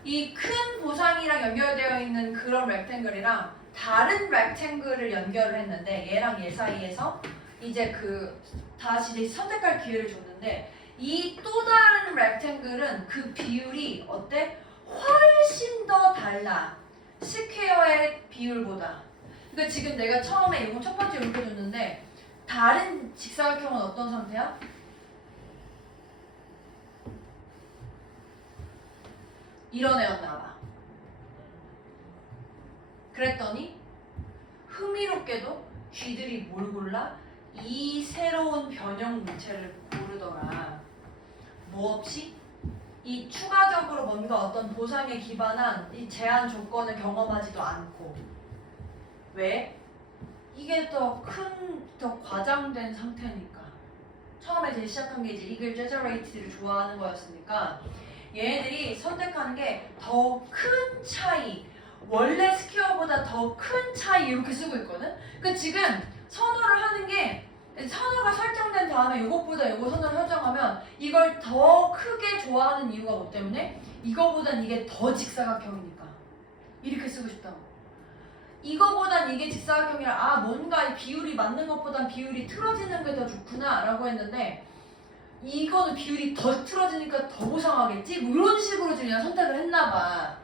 이 큰 보상이랑 연결되어 있는 그런 rectangle이랑 다른 rectangle를 연결을 했는데 얘랑 얘 사이에서 이제 다시 이제 선택할 기회를 줬는데 이 또 다른 rectangle은 그 비율이 어때? 훨씬 더 달라. 스퀘어의 비율보다. 그러니까 지금 내가 처음에 이거 첫 번째 이렇게 줬는데 다른 직사각형은 어떤 상태야? 이런 애였나 봐. 그랬더니 흥미롭게도 쥐들이 뭘 골라? 이 새로운 변형 물체를 고르더라. 뭐 없이? 이 추가적으로 뭔가 어떤 보상에 기반한 이 제한 조건을 경험하지도 않고. 왜? 이게 더 과장된 상태니까. 처음에 제일 시작한 게 이제 exaggerated를 좋아하는 거였으니까 얘네들이 선택하는 게 더 큰 차이, 원래 스퀘어보다 더 큰 차이 이렇게 쓰고 있거든? 그러니까 지금 선호를 하는 게 선호가 설정된 다음에 이것보다 이거 선호를 설정하면 이걸 더 크게 좋아하는 이유가 뭐 때문에? 이거보단 이게 더 직사각형이니까 이렇게 쓰고 싶다고. 이거보단 이게 직사각형이라 뭔가 이 비율이 맞는 것보단 비율이 틀어지는 게 더 좋구나 라고 했는데 이거는 비율이 더 틀어지니까 더 보상하겠지? 뭐 이런 식으로 그냥 선택을 했나 봐.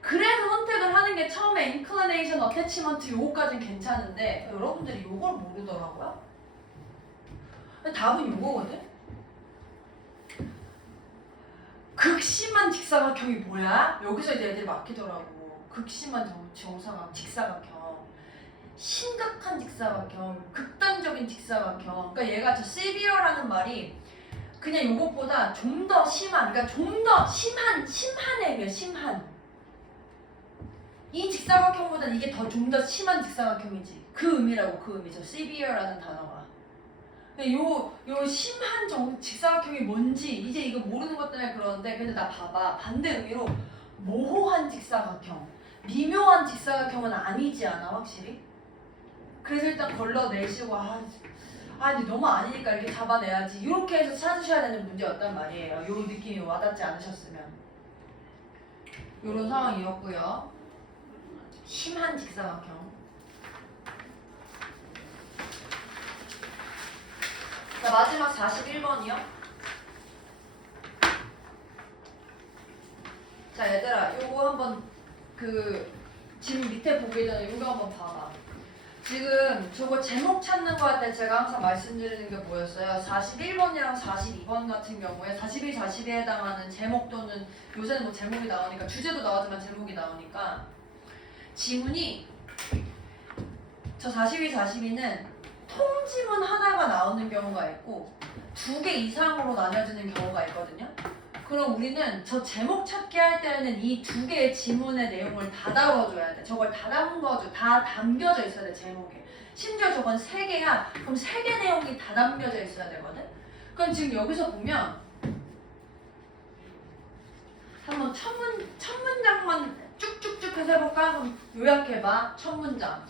그래서 선택을 하는 게 처음에 inclination, attachment 요거까지는 괜찮은데 여러분들이 요걸 모르더라고요. 답은 요거거든? 극심한 직사각형이 뭐야? 여기서 이제 애들이 막히더라고. 극심한 직사각형, 심각한 직사각형, 극단적인 직사각형. 그러니까 얘가 저 severe라는 말이 그냥 요것보다 좀 더 심한, 그러니까 좀 더 심한 애예요. 심한. 이 직사각형보다는 이게 좀 더 심한 직사각형이지. 그 의미라고, 그 의미죠. severe라는 단어가. 요 심한 직사각형이 뭔지 이제 이거 모르는 것 때문에 그러는데 근데 나 봐봐. 반대 의미로 모호한 직사각형, 미묘한 직사각형은 아니지 않아 확실히? 그래서 일단 걸러내시고 근데 너무 아니니까 이렇게 잡아내야지 이렇게 해서 찾으셔야 되는 문제였단 말이에요. 요 느낌이 와닿지 않으셨으면. 요런 상황이었고요. 심한 직사각형. 자, 마지막 41번이요. 자, 얘들아, 요거 한번 지금 밑에 보기 전에 요거 한번 봐봐. 지금 저거 제목 찾는 거 할 때 제가 항상 말씀드리는 게 뭐였어요? 41번이랑 42번 같은 경우에 41, 42에 해당하는 제목 또는 요새는 뭐 제목이 나오니까 주제도 나오지만 제목이 나오니까 지문이 저 41, 42는 통지문 하나가 나오는 경우가 있고 2개 이상으로 나뉘어지는 경우가 있거든요. 그럼 우리는 저 제목 찾기 할 때는 이 2개의 지문의 내용을 다 다뤄줘야 돼. 저걸 다 담겨져 있어야 돼, 제목에. 심지어 저건 3개야. 그럼 3개 내용이 다 담겨져 있어야 되거든. 그럼 지금 여기서 보면 해볼까? 그럼 요약해봐. 첫 문장.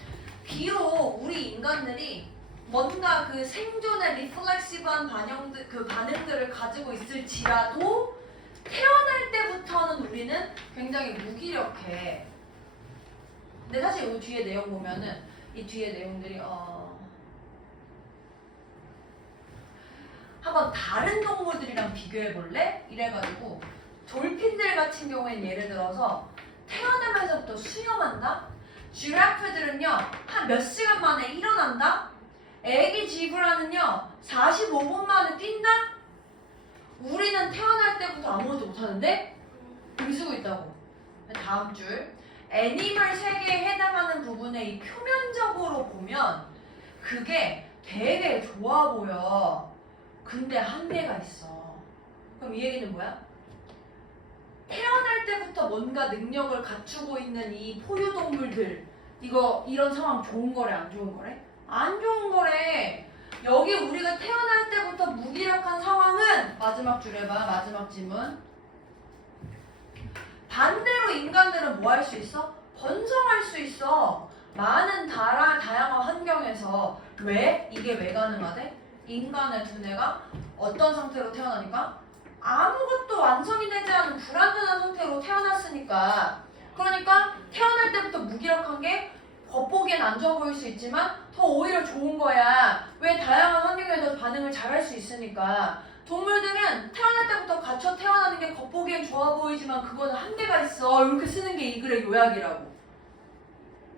비록 우리 인간들이 뭔가 그 생존의 리플렉시브한 반응들을 가지고 있을지라도 태어날 때부터는 우리는 굉장히 무기력해. 근데 사실 이 뒤에 내용 보면은 이 뒤에 내용들이 한번 다른 동물들이랑 비교해 볼래? 이래가지고 돌핀들 같은 경우엔 예를 들어서 태어나면서부터 수영한다? 쥐라프들은요 한 몇 시간 만에 일어난다? 애기 지브라는요 45분 만에 뛴다? 우리는 태어날 때부터 아무것도 못하는데? 여기 쓰고 있다고. 다음 줄. 애니멀 세계에 해당하는 부분의 이 표면적으로 보면 그게 되게 좋아 보여. 근데 한계가 있어. 그럼 이 얘기는 뭐야? 태어날 때부터 뭔가 능력을 갖추고 있는 이 포유동물들 이런 상황 좋은 거래 안 좋은 거래? 안 좋은 거래. 여기 우리가 태어날 때부터 무기력한 상황은 마지막 줄 해봐. 마지막 지문. 반대로 인간들은 뭐 할 수 있어? 번성할 수 있어. 많은 다양한 환경에서. 왜? 이게 왜 가능하대? 인간의 두뇌가 어떤 상태로 태어나니까? 아무것도 완성이 되지 않은 불완전한 상태로 태어났으니까. 그러니까 태어날 때부터 무기력한 게 겉보기엔 안 좋아 보일 수 있지만 더 오히려 좋은 거야. 왜? 다양한 환경에서 반응을 잘할 수 있으니까. 동물들은 태어날 때부터 갇혀 태어나는 게 겉보기엔 좋아 보이지만 그거는 한계가 있어. 이렇게 쓰는 게 이 글의 요약이라고.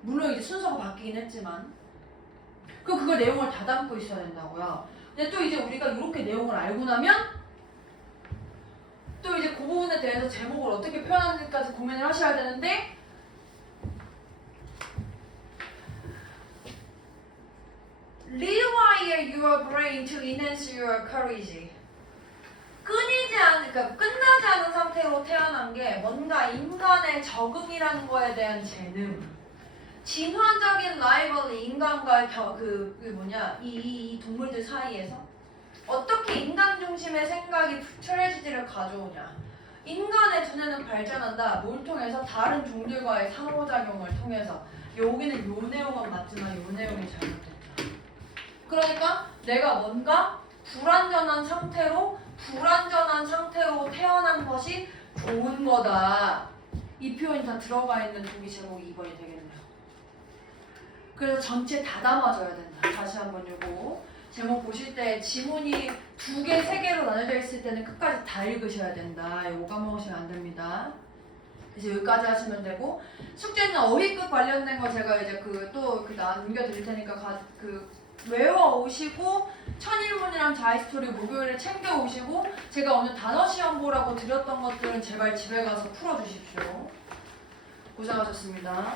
물론 이제 순서가 바뀌긴 했지만. 그걸 내용을 다 담고 있어야 된다고요. 근데 또 이제 우리가 이렇게 내용을 알고 나면 또 이제 그 부분에 대해서 제목을 어떻게 표현하는지까지 고민을 하셔야 되는데 Rewire your brain to enhance your courage. 그러니까 끝나지 않은 상태로 태어난 게 뭔가 인간의 적응이라는 거에 대한 재능, 진화적인 라이벌이 인간과 이 동물들 사이에서 어떻게 인간 중심의 생각이 트레지디를 가져오냐. 인간의 두뇌는 발전한다. 뭘 통해서? 다른 종들과의 상호작용을 통해서. 여기는 요 내용은 맞지만 요 내용이 잘못됐다. 그러니까 내가 뭔가 불완전한 상태로 태어난 것이 좋은 거다. 이 표현이 다 들어가 있는 동기 제목이 2번이 되겠네요. 그래서 전체 다 담아줘야 된다. 다시 한번 요거 제목 보실 때 지문이 2개, 3개로 나눠져 있을 때는 끝까지 다 읽으셔야 된다. 요거 까먹으시면 안 됩니다. 그래서 여기까지 하시면 되고 숙제는 어휘끝 관련된 거 제가 이제 남겨드릴 테니까 외워오시고 천일문이랑 자이스토리 목요일에 챙겨오시고 제가 오늘 단어 시험 보라고 드렸던 것들은 제발 집에 가서 풀어주십시오. 고생하셨습니다.